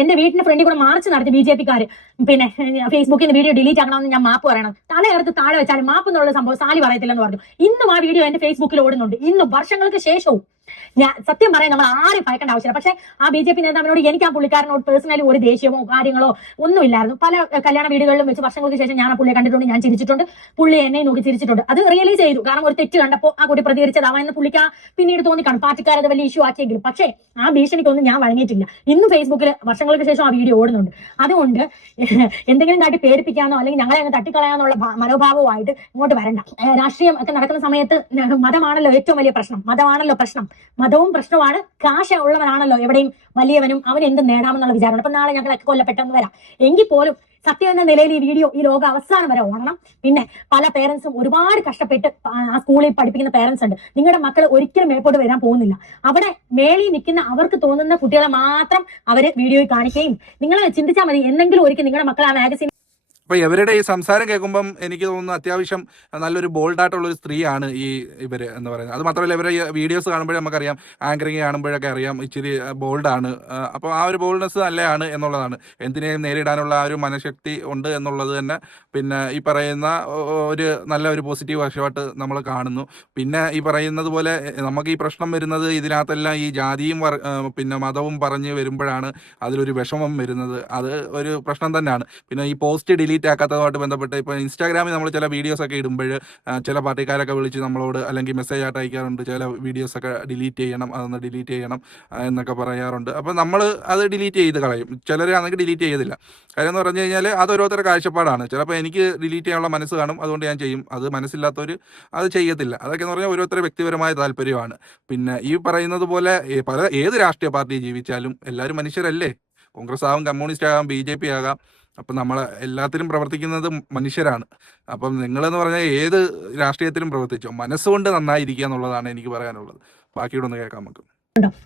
എന്റെ വീടിന്റെ ഫ്രണ്ടിൽ കൂടെ മാർച്ച് നടത്തി BJP-ക്കാര് പിന്നെ ഫേസ്ബുക്കിൽ നിന്ന് വീഡിയോ ഡിലീറ്റ് ആക്കണമെന്ന് ഞാൻ മാപ്പ് പറയണം. തലയെടുത്ത് താഴെ വെച്ചാലും മാപ്പ് എന്നുള്ള സംഭവം സാലി പറയത്തില്ലെന്ന് പറഞ്ഞു. ഇന്നും ആ വീഡിയോ എന്റെ ഫേസ്ബുക്കിൽ ഓടുന്നുണ്ട്. ഇന്നും വർഷങ്ങൾക്ക് ശേഷവും ഞാൻ സത്യം പറയാൻ നമ്മൾ ആരും ഭയക്കേണ്ട ആവശ്യമില്ല. പക്ഷെ ആ BJP നേതാവിനോട് എനിക്ക് ആ പുള്ളിക്കാരനോട് പേഴ്സണലി ഒരു ദേഷ്യമോ കാര്യങ്ങളോ ഒന്നുമില്ലായിരുന്നു. പല കല്യാണ വീടുകളിലും വെച്ച് വർഷങ്ങൾക്ക് ശേഷം ഞാൻ ആ പുള്ളിയെ കണ്ടിട്ടുണ്ട്, ഞാൻ ചിരിച്ചിട്ടുണ്ട്, പുള്ളി എന്നെ നോക്കി ചിരിച്ചിട്ടുണ്ട്. അത് റിയലൈസ് ചെയ്തു. കാരണം ഒരു തെറ്റ് കണ്ടപ്പോൾ ആ കുട്ടി പ്രതികരിച്ചതാവാമെന്ന് പുള്ളിക്ക് പിന്നീട് തോന്നിക്കാണും. പാർട്ടിക്കാരത് വലിയ ഇഷ്യൂ ആക്കിയെങ്കിലും പക്ഷേ ആ ഭീഷണിക്കൊന്നും ഞാൻ വഴങ്ങിയിട്ടില്ല. ഇന്ന് ഫേസ്ബുക്കിൽ വർഷങ്ങൾക്ക് ശേഷം ആ വീഡിയോ ഓടുന്നുണ്ട്. അതുകൊണ്ട് എന്തെങ്കിലും കാട്ടി പേടിപ്പിക്കാനോ അല്ലെങ്കിൽ ഞങ്ങളെ അങ്ങ് തട്ടിക്കളയാന്നുള്ള മനോഭാവമായിട്ട് ഇങ്ങോട്ട് വരണ്ട. രാഷ്ട്രീയം ഒക്കെ നടക്കുന്ന സമയത്ത് മതമാണല്ലോ ഏറ്റവും വലിയ പ്രശ്നം. മതമാണല്ലോ പ്രശ്നം. മതവും പ്രശ്നമാണ്. കാശ ഉള്ളവനാണല്ലോ എവിടെയും വലിയവനും. അവൻ എന്ത് നേടാമെന്നുള്ള വിചാരമാണ്. അപ്പൊ നാളെ ഞങ്ങളൊക്കെ കൊല്ലപ്പെട്ടെന്ന് വരാം. എങ്കിൽ പോലും സത്യം എന്ന നിലയിൽ ഈ വീഡിയോ ഈ ലോക അവസാനം വരെ ഓടണം. പിന്നെ പല പേരൻസും ഒരുപാട് കഷ്ടപ്പെട്ട് ആ സ്കൂളിൽ പഠിപ്പിക്കുന്ന പേരൻസ് ഉണ്ട്. നിങ്ങളുടെ മക്കൾ ഒരിക്കലും മേപ്പോട്ട് വരാൻ പോകുന്നില്ല. അവിടെ മേളിൽ നിൽക്കുന്ന അവർക്ക് തോന്നുന്ന കുട്ടികളെ മാത്രം അവര് വീഡിയോയിൽ കാണിക്കുകയും നിങ്ങൾ ചിന്തിച്ചാൽ മതി. എന്തെങ്കിലും ഒരിക്കൽ നിങ്ങളുടെ മക്കൾ ആ മാഗസിൻ അപ്പൊ ഇവരുടെ ഈ സംസാരം കേൾക്കുമ്പം എനിക്ക് തോന്നുന്നു അത്യാവശ്യം നല്ലൊരു ബോൾഡായിട്ടുള്ള ഒരു സ്ത്രീയാണ് ഇവര് എന്ന് പറയുന്നത്. അത് മാത്രമല്ല ഇവരെ വീഡിയോസ് കാണുമ്പോഴേ നമുക്കറിയാം, ആങ്കറിങ് കാണുമ്പോഴൊക്കെ അറിയാം ഇച്ചിരി ബോൾഡാണ്. അപ്പോൾ ആ ഒരു ബോൾഡ്നെസ് നല്ലതാണ് എന്നുള്ളതാണ്. എന്തിനേയും നേരിടാനുള്ള ആ ഒരു മനഃശക്തി ഉണ്ട് എന്നുള്ളത് തന്നെ പിന്നെ ഈ പറയുന്ന ഒരു നല്ല ഒരു പോസിറ്റീവ് വശമായിട്ട് നമ്മൾ കാണുന്നു. പിന്നെ ഈ പറയുന്നത് പോലെ നമുക്ക് ഈ പ്രശ്നം വരുന്നത് ഇതിനകത്തെല്ലാം ഈ ജാതിയും പിന്നെ മതവും പറഞ്ഞ് വരുമ്പോഴാണ് അതിലൊരു വിഷമം വരുന്നത്. അത് ഒരു പ്രശ്നം തന്നെയാണ്. പിന്നെ ഈ പോസ്റ്റ് ഡിലീറ്റ് ആക്കാത്തതുമായിട്ട് ബന്ധപ്പെട്ട് ഇപ്പോൾ ഇൻസ്റ്റാഗ്രാമിൽ നമ്മൾ ചില വീഡിയോസ് ഒക്കെ ഇടുമ്പോൾ ചില പാർട്ടിക്കാരൊക്കെ വിളിച്ച് നമ്മളോട് അല്ലെങ്കിൽ മെസ്സേജ് ആയിട്ട് അയക്കാറുണ്ട്, ചില വീഡിയോസൊക്കെ ഡിലീറ്റ് ചെയ്യണം, അതൊന്ന് ഡിലീറ്റ് ചെയ്യണം എന്നൊക്കെ പറയാറുണ്ട്. അപ്പോൾ നമ്മൾ അത് ഡിലീറ്റ് ചെയ്ത് കളയും. ചിലരാണെങ്കിൽ ഡിലീറ്റ് ചെയ്തില്ല. കാര്യം എന്ന് പറഞ്ഞു കഴിഞ്ഞാൽ അത് ഓരോരുത്തരുടെ കാഴ്ചപ്പാടാണ്. ചിലപ്പോൾ എനിക്ക് ഡിലീറ്റ് ചെയ്യാനുള്ള മനസ്സ് കാണും, അതുകൊണ്ട് ഞാൻ ചെയ്യും. അത് മനസ്സില്ലാത്തവർ അത് ചെയ്യത്തില്ല. അതൊക്കെ എന്ന് പറഞ്ഞാൽ ഓരോരുത്തരുടെ വ്യക്തിപരമായ താല്പര്യമാണ്. പിന്നെ ഈ പറയുന്നത് പോലെ ഏത് രാഷ്ട്രീയ പാർട്ടി ജീവിച്ചാലും എല്ലാവരും മനുഷ്യരല്ലേ. കോൺഗ്രസ് ആവാം, കമ്മ്യൂണിസ്റ്റ് ആകാം, BJP ആകാം. അപ്പം നമ്മൾ എല്ലാത്തിലും പ്രവർത്തിക്കുന്നത് മനുഷ്യരാണ്. അപ്പം നിങ്ങളെന്ന് പറഞ്ഞാൽ ഏത് രാഷ്ട്രീയത്തിലും പ്രവർത്തിച്ചോ, മനസ്സുകൊണ്ട് നന്നായിരിക്കുക എന്നുള്ളതാണ് എനിക്ക് പറയാനുള്ളത്. ബാക്കിയോടെ ഒന്ന് കേൾക്കാം നമുക്ക്.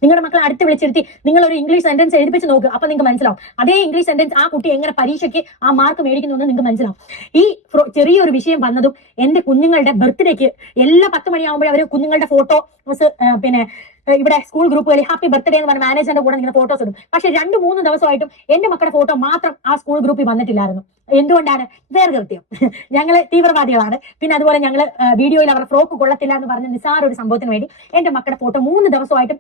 നിങ്ങളുടെ മക്കളെ അടുത്ത് വിളിച്ചിരുത്തി നിങ്ങൾ ഒരു ഇംഗ്ലീഷ് സെന്റൻസ് എഴുതിപ്പിച്ച് നോക്കുക. അപ്പൊ നിങ്ങൾക്ക് മനസ്സിലാവും അതേ ഇംഗ്ലീഷ് സെന്റൻസ് ആ കുട്ടി എങ്ങനെ പരീക്ഷയ്ക്ക് ആ മാർക്ക് മേടിക്കുന്നു എന്ന് നിങ്ങൾക്ക് മനസ്സിലാവും. ഈ ചെറിയൊരു വിഷയം വന്നതും എന്റെ കുഞ്ഞുങ്ങളുടെ ബർത്ത്ഡേക്ക് എല്ലാ 10 മണിയാകുമ്പോഴേ അവർ കുഞ്ഞുങ്ങളുടെ ഫോട്ടോ പിന്നെ ഇവിടെ സ്കൂൾ ഗ്രൂപ്പുകളിൽ ഹാപ്പി ബർത്ത്ഡേ എന്ന് പറഞ്ഞ മാനേജറിന്റെ കൂടെ നിങ്ങൾ ഫോട്ടോസ് ഇടും. പക്ഷെ 2-3 ദിവസമായിട്ടും എന്റെ മക്കളുടെ ഫോട്ടോ മാത്രം ആ സ്കൂൾ ഗ്രൂപ്പിൽ വന്നിട്ടില്ലായിരുന്നു. എന്തുകൊണ്ടാണ്? വേർകൃത്യം. ഞങ്ങള് തീവ്രവാദികളാണ്. പിന്നെ അതുപോലെ ഞങ്ങള് വീഡിയോയിൽ അവർ ഫ്രോക്ക് കൊള്ളത്തില്ല എന്ന് പറഞ്ഞ നിസാര ഒരു സംഭവത്തിന് വേണ്ടി എന്റെ മക്കളുടെ ഫോട്ടോ 3 ദിവസമായിട്ടും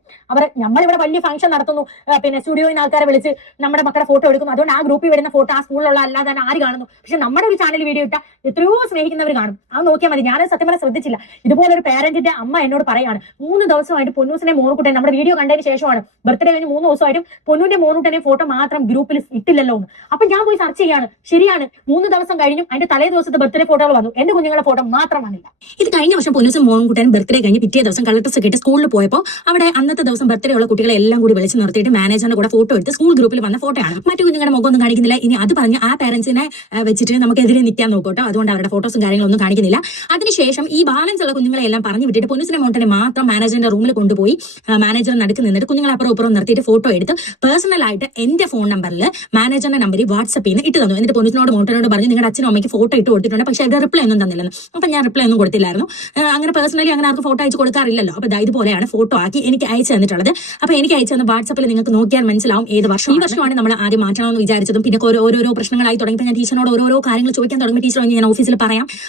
നമ്മളിവിടെ വലിയ ഫംഗ്ഷൻ നടത്തുന്നു, പിന്നെ സ്റ്റുഡിയോയിൽ നിന്ന് ആൾക്കാരെ വിളിച്ച് നമ്മുടെ മക്കളുടെ ഫോട്ടോ എടുക്കും. അതുകൊണ്ട് ആ ഗ്രൂപ്പിൽ വരുന്ന ഫോട്ടോ ആ സ്കൂളിലുള്ള അല്ലാതെ തന്നെ ആര് കാണുന്നു? പക്ഷെ നമ്മുടെ ഒരു ചാനൽ വീഡിയോ ഇട്ടാൽ എത്രയോ സ്നേഹിക്കുന്നവർ കാണും. അത് നോക്കിയാൽ മതി. ഞാൻ സത്യം പറഞ്ഞാൽ ശ്രദ്ധിച്ചില്ല. ഇതുപോലെ ഒരു പേരന്റിന്റെ അമ്മ എന്നോട് പറയാണ്, 3 ദിവസമായിട്ട് പൊന്നൂസിനെ മോനുകുട്ടനെ നമ്മുടെ വീഡിയോ കണ്ടതിന് ശേഷമാണ് ബർത്ത്ഡേ കഴിഞ്ഞ് 3 ദിവസമായിട്ടും പൊന്നൂന്റെ മോനുകുട്ടനെ ഫോട്ടോ മാത്രം ഗ്രൂപ്പിൽ ഇട്ടില്ലല്ലോ എന്ന്. അപ്പൊ ഞാൻ പോയി സെർച്ച് ചെയ്യാണ്. ശരിയാണ്, 3 ദിവസം കഴിഞ്ഞും അതിന്റെ തലേ ദിവസത്തെ ബർത്ത്ഡേ ഫോട്ടോകൾ വന്നു, എന്റെ കുഞ്ഞുങ്ങളുടെ ഫോട്ടോ മാത്രം വന്നില്ല. ഇത് കഴിഞ്ഞ വർഷം പൊന്നൂസും മോനുകുട്ടനും ബർത്ത്ഡേ കഴിഞ്ഞ് പിറ്റേ ദിവസം കളർ ഡ്രസ് കിട്ടി സ്കൂളിൽ പോയപ്പോൾ അവിടെ അന്നത്തെ ദിവസം ബർത്ത്ഡേ ഉള്ള കുട്ടികളെ എല്ലാം കൂടി വിളിച്ച് നിർത്തിയിട്ട് മാനേജറിന്റെ കൂടെ ഫോട്ടോ എടുത്ത് സ്കൂൾ ഗ്രൂപ്പിൽ വന്ന ഫോട്ടോയാണ്. മറ്റു കുഞ്ഞുങ്ങളുടെ മുഖമൊന്നും കാണിക്കുന്നില്ല. ഇനി അത് പറഞ്ഞ് ആ പാരന്റ്സിനെ വെച്ചിട്ട് നമുക്കെതിരെ നിൽക്കാൻ നോക്കട്ടോ. അതുകൊണ്ട് അവരുടെ ഫോട്ടോസും കാര്യങ്ങളൊന്നും കാണിക്കുന്നില്ല. അതിനുശേഷം ഈ ബാലൻസ് ഉള്ള കുഞ്ഞുങ്ങളെ എല്ലാം പറഞ്ഞു വിട്ടിട്ട് പൊന്നൂസിനെ മോനെ മാത്രം മാനേജറിന്റെ റൂമിൽ കൊണ്ടുപോയി മാനേജർ നടുക്ക് നിന്നിട്ട് കുഞ്ഞുങ്ങളെ അപ്പുറം നിർത്തിയിട്ട് ഫോട്ടോ എടുത്ത് പേഴ്സണൽ ആയിട്ട് എന്റെ ഫോൺ നമ്പറിൽ മാനേജറിന്റെ നമ്പറിൽ വാട്സ്ആപ്പിൽ നിന്ന് ഇട്ട് തന്നു. എന്നിട്ട് പൊന്നൂസിനോട് മോട്ടനോട് പറഞ്ഞു നിങ്ങളുടെ അച്ഛനും അമ്മയ്ക്ക് ഫോട്ടോ ഇട്ട് കൊടുത്തിട്ടുണ്ട്, പക്ഷെ അവരുടെ റിപ്ലൈ ഒന്നും തന്നില്ലെന്ന്. അപ്പൊ ഞാൻ റിപ്ലൈ ഒന്നും കൊടുത്തില്ലായിരുന്നു. അങ്ങനെ പേഴ്സണലി അങ്ങനെ ആർക്ക് ഫോട്ടോ അയച്ചു കൊടുക്കാറില്ലല്ലോ. അപ്പൊ ഇതുപോലെയാണ് ഫോട്ടോ ആക്കി എനിക്ക് അയച്ചു തന്നിട്ടുള്ളത്. അപ്പൊ എനിക്ക് അയച്ചു തന്ന വാട്സ്ആപ്പിൽ നിങ്ങൾക്ക് നോക്കിയാൽ മനസ്സിലാവും ഏത് വർഷം. ഈ വർഷമാണ് നമ്മൾ ആദ്യം മാറ്റണമെന്ന് വിചാരിച്ചതും. പിന്നെ ഓരോരോ പ്രശ്നങ്ങളായി തുടങ്ങിയപ്പോൾ ഞാൻ ടീച്ചറിനോട് ഓരോ കാര്യങ്ങൾ ചോദിക്കാൻ തുടങ്ങി. ടീച്ചർ ഞാൻ ഓഫീസിൽ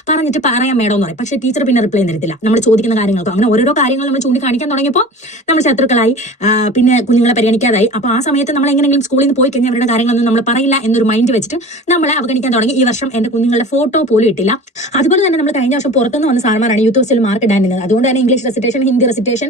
പറഞ്ഞിട്ട് പറയാം മേഡം എന്ന് പറയും. പക്ഷേ ടീച്ചർ പിന്നെ റിപ്ലൈ തരത്തില്ല നമ്മൾ ചോദിക്കുന്ന കാര്യങ്ങൾക്ക്. അങ്ങനെ ഓരോ കാര്യങ്ങൾ നമ്മൾ ചൂണ്ടിക്കാണിക്കാൻ തുടങ്ങിയപ്പോൾ നമ്മൾ ശത്രുക്കളായി, പിന്നെ കുഞ്ഞുങ്ങളെ പരിഗണിക്കാതായി. അപ്പൊ ആ സമയത്ത് നമ്മൾ എങ്ങനെയെങ്കിലും സ്കൂളിൽ നിന്ന് പോയി കഴിഞ്ഞാൽ അവരുടെ കാര്യങ്ങളൊന്നും നമ്മൾ പറയില്ല എന്നൊരു മൈൻഡ് വെച്ചിട്ട് നമ്മളെ അവഗണിക്കാൻ തുടങ്ങി. ഈ വർഷം എന്റെ കുഞ്ഞുങ്ങളുടെ ഫോട്ടോ പോലും ഇട്ടില്ല. അതുപോലെ തന്നെ നമ്മൾ കഴിഞ്ഞ വർഷം പുറത്തുനിന്ന് വന്ന സാർമാരാണ് യൂത്ത് ഫെസ്റ്റിൽ മാർക്ക് ഇടാനിരുന്നത്. അതുകൊണ്ട് തന്നെ English recitation, Hindi recitation,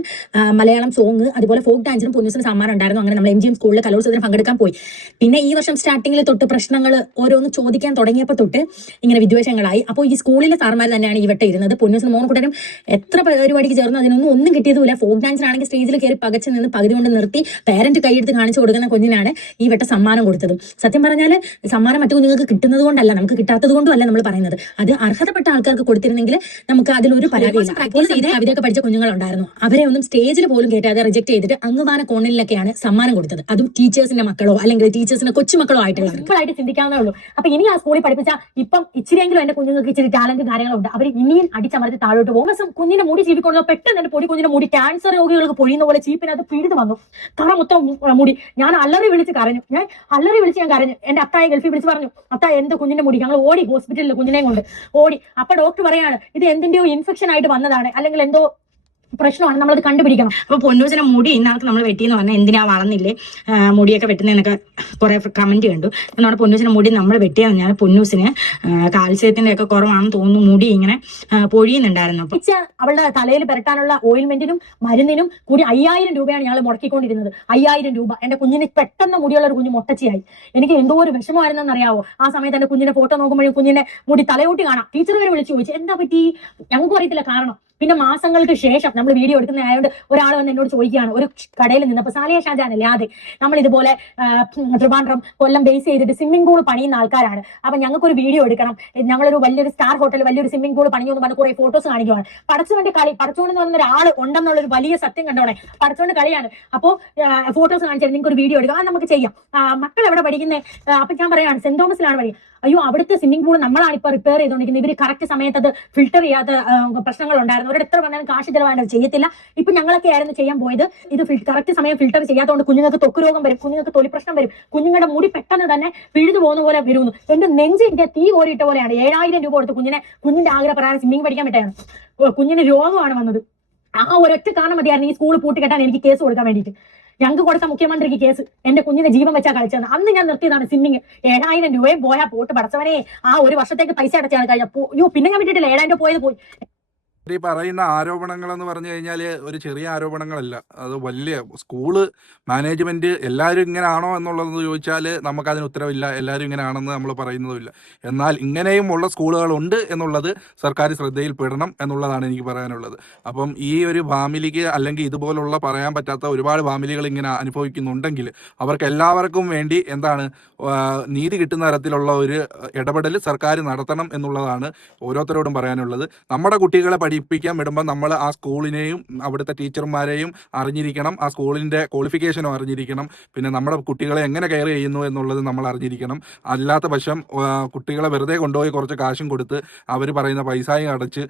Malayalam song, അതുപോലെ ഫോക്ക് ഡാൻസിനും പൊന്നൂസിന് സമ്മാനം ഉണ്ടായിരുന്നു. അങ്ങനെ നമ്മൾ MGM സ്കൂളിൽ കലോത്സവത്തിന് പങ്കെടുക്കാൻ പോയി. പിന്നെ ഈ വർഷം സ്റ്റാർട്ടിങ്ങിൽ തൊട്ട് പ്രശ്നങ്ങൾ ഓരോന്ന് ചോദിക്കാൻ തുടങ്ങിയപ്പോൾ തൊട്ട് ഇങ്ങനെ വിദ്വേഷങ്ങളായി. അപ്പോൾ ഈ സ്കൂളിലെ സാർമാർ തന്നെയാണ് ഈ വട്ടം ഇരുന്നത്. പൊന്നൂസിന് മോനുകുട്ടനും എത്ര പരിപാടിക്ക് ചേർന്നു അതിനൊന്നും കിട്ടിയതുമില്ല. ഫോക്ക് ഡാൻസിനാണെങ്കിൽ സ്റ്റേജിൽ കയറി പകച്ചു നിന്ന് പകുതി കൊണ്ട് നിർത്തി പേരന്റ് കൈയെടുത്ത് കാണിച്ചു കൊടുക്കുന്ന കുഞ്ഞിനാണ് ഈ വട്ടം സമ്മാനം കൊടുത്തത്. സത്യം പറഞ്ഞാൽ സമ്മാനം മറ്റു കുഞ്ഞുങ്ങൾക്ക് കിട്ടുന്നത് കൊണ്ടല്ല, നമുക്ക് കിട്ടാത്തത് കൊണ്ടും അല്ല നമ്മൾ പറയുന്നത്. അത് അർഹതപ്പെട്ട ആൾക്കാർക്ക് കൊടുത്തിരുന്നെങ്കിൽ നമുക്ക് അതിലൊരു പരാതിയില്ല. അപ്പോൾ ഇതേ കവിതയൊക്കെ പഠിച്ച കുഞ്ഞുങ്ങളുണ്ടായിരുന്നു. അവരെ ഒന്നും സ്റ്റേജിൽ പോലും കേട്ടാതെ റിജക്ട് ചെയ്തിട്ട് അങ്ങുവാന കോണിലൊക്കെയാണ് സമ്മാനം കൊടുത്തത്. അതും ടീച്ചേഴ്സിന്റെ മക്കളോ അല്ലെങ്കിൽ ടീച്ചേഴ്സിന്റെ കൊച്ചുമക്കളോ ആയിട്ടുള്ള സിമ്പിളായിട്ട് ചിന്തിക്കാവുന്നേ ഉള്ളൂ. അപ്പൊ ഇനി ആ സ്കൂളിൽ പഠിപ്പിച്ച ഇപ്പം ഇച്ചിരിയെങ്കിലും എന്റെ കുഞ്ഞുങ്ങൾക്ക് ഇച്ചിരി ടാലന്റ് കാര്യങ്ങളുണ്ട്. അവർ ഇനിയും അടിച്ചമർത്തി താഴോട്ട് പോകും. കുഞ്ഞിന്റെ മുടി ചീപ്പിക്കൊണ്ടോ പെട്ടെന്ന് എന്റെ പൊടി കുഞ്ഞിന്റെ മുടി ക്യാൻസർ രോഗികൾക്ക് പൊഴിയുന്ന പോലെ ചീപ്പിനകത്ത് പിഴുത് വന്നു. തറ മൊത്തം മുടി. ഞാൻ അല്ലറി വിളിച്ച് കരഞ്ഞു. ഞാൻ കരഞ്ഞു. എന്റെ അത്തായെ ഗൾഫിൽ വിളിച്ച് പറഞ്ഞു, അത്ത എന്ത് കുഞ്ഞിന്റെ മുടി. ഞങ്ങൾ ഓടി ഹോസ്പിറ്റലിൽ കുഞ്ഞിനെയും കൊണ്ട് ഓടി. അപ്പൊ ഡോക്ടർ പറയാണ് ഇത് എന്തിന്റെയോ ഇൻഫെക്ഷൻ ആയിട്ട് വന്നതാണ്, അല്ലെങ്കിൽ എന്തോ പ്രശ്നമാണ്, നമ്മളത് കണ്ടുപിടിക്കണം. അപ്പൊ പൊന്നൂസിന്റെ മുടി ഇന്നാൾക്ക് നമ്മൾ വെട്ടിയെന്ന് പറഞ്ഞാൽ എന്തിനാ വളർന്നില്ലേ മുടിയൊക്കെ വെട്ടുന്നതിനൊക്കെ കുറെ കമന്റ് കണ്ടു. നമ്മുടെ പൊന്നൂസിന്റെ മുടി നമ്മൾ വെട്ടിയെന്ന് പറഞ്ഞാൽ പൊന്നൂസിന് കാൽസ്യത്തിന്റെ ഒക്കെ കുറവാണെന്ന് തോന്നുന്നു. മുടി ഇങ്ങനെ പൊഴിയുന്നുണ്ടായിരുന്നു. അപ്പൊ അവളുടെ തലയിൽ പുരട്ടാനുള്ള ഓയിൽമെന്റിനും മരുന്നിനും കൂടി 5000 രൂപയാണ് ഞങ്ങൾ മുടക്കിക്കൊണ്ടിരുന്നത്. 5000 രൂപ. എന്റെ കുഞ്ഞിന് പെട്ടെന്ന് മുടിയുള്ള ഒരു കുഞ്ഞ് മൊട്ടച്ചിയായി. എനിക്ക് എന്തോ ഒരു വിഷമമായിരുന്നെന്ന് അറിയാവോ. ആ സമയത്ത് എന്റെ കുഞ്ഞിന്റെ ഫോട്ടോ നോക്കുമ്പോഴും കുഞ്ഞിന്റെ മുടി തലയോട്ടി കാണാം. ടീച്ചർ വരെ വിളിച്ചു ചോദിച്ചു എന്താ പറ്റി. ഞങ്ങൾക്കും അറിയത്തില്ല കാരണം. പിന്നെ മാസങ്ങൾക്ക് ശേഷം നമ്മൾ വീഡിയോ എടുക്കുന്നതായതുകൊണ്ട് ഒരാൾ വന്ന് എന്നോട് ചോദിക്കുകയാണ്, ഒരു കടയിൽ നിന്നപ്പോൾ സാലിയ ഷാജാൻ അല്ലേ അതെ, നമ്മൾ ഇതുപോലെ ട്രിവാൻഡ്രം കൊല്ലം ബേസ് ചെയ്തിട്ട് സ്വിമ്മിംഗ് പൂൾ പണിയുന്ന ആൾക്കാരാണ്, അപ്പൊ ഞങ്ങൾക്കൊരു വീഡിയോ എടുക്കണം, ഞങ്ങളൊരു വലിയൊരു സ്റ്റാർ ഹോട്ടൽ വലിയൊരു സ്വിമ്മിംഗ് പൂൾ പണിയെന്ന് പറഞ്ഞ് കുറെ ഫോട്ടോസ് കാണിക്കുകയാണ്. പടച്ചവന്റെ കളി, പടച്ചോണെന്ന് പറഞ്ഞ ഒരാൾ ഉണ്ടെന്നുള്ളൊരു വലിയ സത്യം കണ്ടോണേ, പടച്ചോന്റെ കളിയാണ്. അപ്പോൾ ഫോട്ടോസ് കാണിച്ചാൽ നിങ്ങൾക്ക് ഒരു വീഡിയോ എടുക്കാം, നമുക്ക് ചെയ്യാം. മക്കൾ എവിടെ പഠിക്കുന്നത്? അപ്പൊ ഞാൻ പറയാണ് സെന്റ് തോമസിലാണ് പഠിക്കുന്നത്. അയ്യോ അവിടുത്തെ സ്വിമ്മിംഗ് പൂൾ നമ്മളാണ് ഇപ്പൊ റിപ്പയർ ചെയ്തുകൊണ്ടിരിക്കുന്നത്, ഇവര് കറക്റ്റ് സമയത്ത് അത് ഫിൽട്ടർ ചെയ്യാത്ത പ്രശ്നങ്ങൾ ഉണ്ടായിരുന്നു, അവരുടെ എത്ര പറഞ്ഞാലും കാശ് ചെലവായിട്ട് ചെയ്യത്തില്ല. ഇപ്പൊ ഞങ്ങളൊക്കെ ആയിരുന്നു ചെയ്യാൻ പോയത്, ഇത് കറക്റ്റ് സമയം ഫിൽട്ടർ ചെയ്യാത്തതുകൊണ്ട് കുഞ്ഞുങ്ങൾക്ക് ത്വക്ക് രോഗം വരും, കുഞ്ഞുങ്ങൾക്ക് തൊലി പ്രശ്നം വരും, കുഞ്ഞുങ്ങളുടെ മുടി പെട്ടെന്ന് തന്നെ പിഴുതു പോകുന്ന പോലെ വരുന്നു. എന്റെ നെഞ്ചിന്റെ തീ ഓരിയിട്ട പോലെയാണ്. 7000 രൂപ കൊടുത്ത് കുഞ്ഞിന്റെ ആഗ്രഹപ്രകാരം സ്വിമ്മിംഗ് പഠിക്കാൻ പറ്റാണ്. കുഞ്ഞിന് രോഗമാണ് വന്നത്. ആ ഒരൊറ്റ കാരണം മതിയായിരുന്നു ഈ സ്കൂൾ പൂട്ടിക്കെട്ടാൻ എനിക്ക് കേസ് കൊടുക്കാൻ വേണ്ടിയിട്ട്. ഞങ്ങൾക്ക് കൊടുത്ത മുഖ്യമന്ത്രിക്ക് കേസ്, എന്റെ കുഞ്ഞിന്റെ ജീവൻ വെച്ചാൽ കളിച്ചത്. അന്ന് ഞാൻ നിർത്തിയതാണ് സ്വിമ്മിങ്. 7000 രൂപയും പോയാ പോട്ട് പടച്ചവനെ, ആ ഒരു വർഷത്തേക്ക് പൈസ അടച്ചാണ് കഴിഞ്ഞ. പിന്നെ ഞാൻ വിട്ടിട്ടില്ല, 7000 രൂപ പോയത് പോയി. ഈ പറയുന്ന ആരോപണങ്ങൾ എന്ന് പറഞ്ഞു കഴിഞ്ഞാൽ ഒരു ചെറിയ ആരോപണങ്ങളല്ല, അത് വലിയ സ്കൂള് മാനേജ്മെന്റ് എല്ലാവരും ഇങ്ങനെ ആണോ എന്നുള്ളത് ചോദിച്ചാൽ നമുക്കതിന് ഉത്തരവില്ല. എല്ലാവരും ഇങ്ങനെ ആണെന്ന് നമ്മൾ പറയുന്നതുമില്ല. എന്നാൽ ഇങ്ങനെയും ഉള്ള സ്കൂളുകളുണ്ട് എന്നുള്ളത് സർക്കാർ ശ്രദ്ധയിൽപ്പെടണം എന്നുള്ളതാണ് എനിക്ക് പറയാനുള്ളത്. അപ്പം ഈ ഒരു ഫാമിലിക്ക് അല്ലെങ്കിൽ ഇതുപോലുള്ള പറയാൻ പറ്റാത്ത ഒരുപാട് ഫാമിലികൾ ഇങ്ങനെ അനുഭവിക്കുന്നുണ്ടെങ്കിൽ അവർക്ക് എല്ലാവർക്കും വേണ്ടി എന്താണ് നീതി കിട്ടുന്ന തരത്തിലുള്ള ഒരു ഇടപെടൽ സർക്കാർ നടത്തണം എന്നുള്ളതാണ് ഓരോരുത്തരോടും പറയാനുള്ളത്. നമ്മുടെ കുട്ടികളെ പഠിപ്പിക്കാൻ വിടുമ്പോൾ നമ്മൾ ആ സ്കൂളിനെയും അവിടുത്തെ ടീച്ചർമാരെയും അറിഞ്ഞിരിക്കണം, ആ സ്കൂളിൻ്റെ ക്വാളിഫിക്കേഷനും അറിഞ്ഞിരിക്കണം, പിന്നെ നമ്മുടെ കുട്ടികളെ എങ്ങനെ കെയർ ചെയ്യുന്നു എന്നുള്ളത് നമ്മൾ അറിഞ്ഞിരിക്കണം. അല്ലാത്ത പക്ഷം കുട്ടികളെ വെറുതെ കൊണ്ടുപോയി കുറച്ച് കാശും കൊടുത്ത് അവർ പറയുന്ന പൈസയും അടച്ച്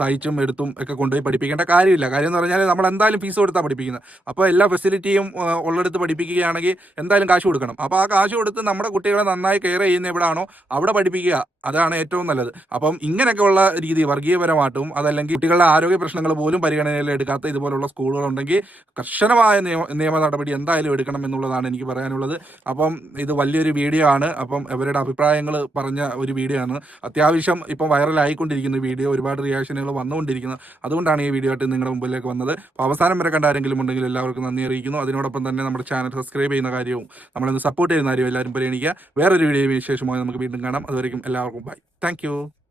സഹിച്ചും എടുത്തും ഒക്കെ കൊണ്ടുപോയി പഠിപ്പിക്കേണ്ട കാര്യമില്ല. കാര്യം എന്ന് പറഞ്ഞാൽ നമ്മൾ എന്തായാലും ഫീസ് കൊടുത്താണ് പഠിപ്പിക്കുന്നത്. അപ്പോൾ എല്ലാ ഫെസിലിറ്റിയും ഉള്ളിടത്ത് പഠിപ്പിക്കുകയാണെങ്കിൽ എന്തായാലും കാശ് കൊടുക്കണം. അപ്പോൾ ആ കാശ് കൊടുത്ത് നമ്മുടെ കുട്ടികളെ നന്നായി കെയർ ചെയ്യുന്ന എവിടെയാണോ അവിടെ പഠിപ്പിക്കുക, അതാണ് ഏറ്റവും നല്ലത്. അപ്പം ഇങ്ങനെയൊക്കെയുള്ള രീതി വർഗീയപരമായിട്ടും അതല്ലെങ്കിൽ കുട്ടികളുടെ ആരോഗ്യ പ്രശ്നങ്ങൾ പോലും പരിഗണനയിൽ എടുക്കാത്ത ഇതുപോലുള്ള സ്കൂളുകളുണ്ടെങ്കിൽ കർശനമായ നിയമ നടപടി എന്തായാലും എടുക്കണം എന്നുള്ളതാണ് എനിക്ക് പറയാനുള്ളത്. അപ്പം ഇത് വലിയൊരു വീഡിയോ ആണ്. അപ്പം അവരുടെ അഭിപ്രായങ്ങൾ പറഞ്ഞ ഒരു വീഡിയോ ആണ്. അത്യാവശ്യം ഇപ്പം വൈറലായിക്കൊണ്ടിരിക്കുന്ന വീഡിയോ, ഒരുപാട് റിയാക്ഷനുകൾ വന്നുകൊണ്ടിരിക്കുന്നത്. അതുകൊണ്ടാണ് ഈ വീഡിയോ ആയിട്ട് നിങ്ങളുടെ മുമ്പിലേക്ക് വന്നത്. അപ്പോൾ അവസാനം വരെ കണ്ട ആരെങ്കിലും ഉണ്ടെങ്കിൽ എല്ലാവർക്കും നന്ദി അറിയിക്കുന്നു. അതിനോടൊപ്പം തന്നെ നമ്മുടെ ചാനൽ സബ്സ്ക്രൈബ് ചെയ്യുന്ന കാര്യവും നമ്മളൊന്ന് സപ്പോർട്ട് ചെയ്യുന്ന കാര്യവും എല്ലാവരും പരിഗണിക്കുക. വേറൊരു വീഡിയോ വിശേഷമായി നമുക്ക് വീണ്ടും കാണാം. അതുവരെയും എല്ലാവർക്കും ബൈ. താങ്ക്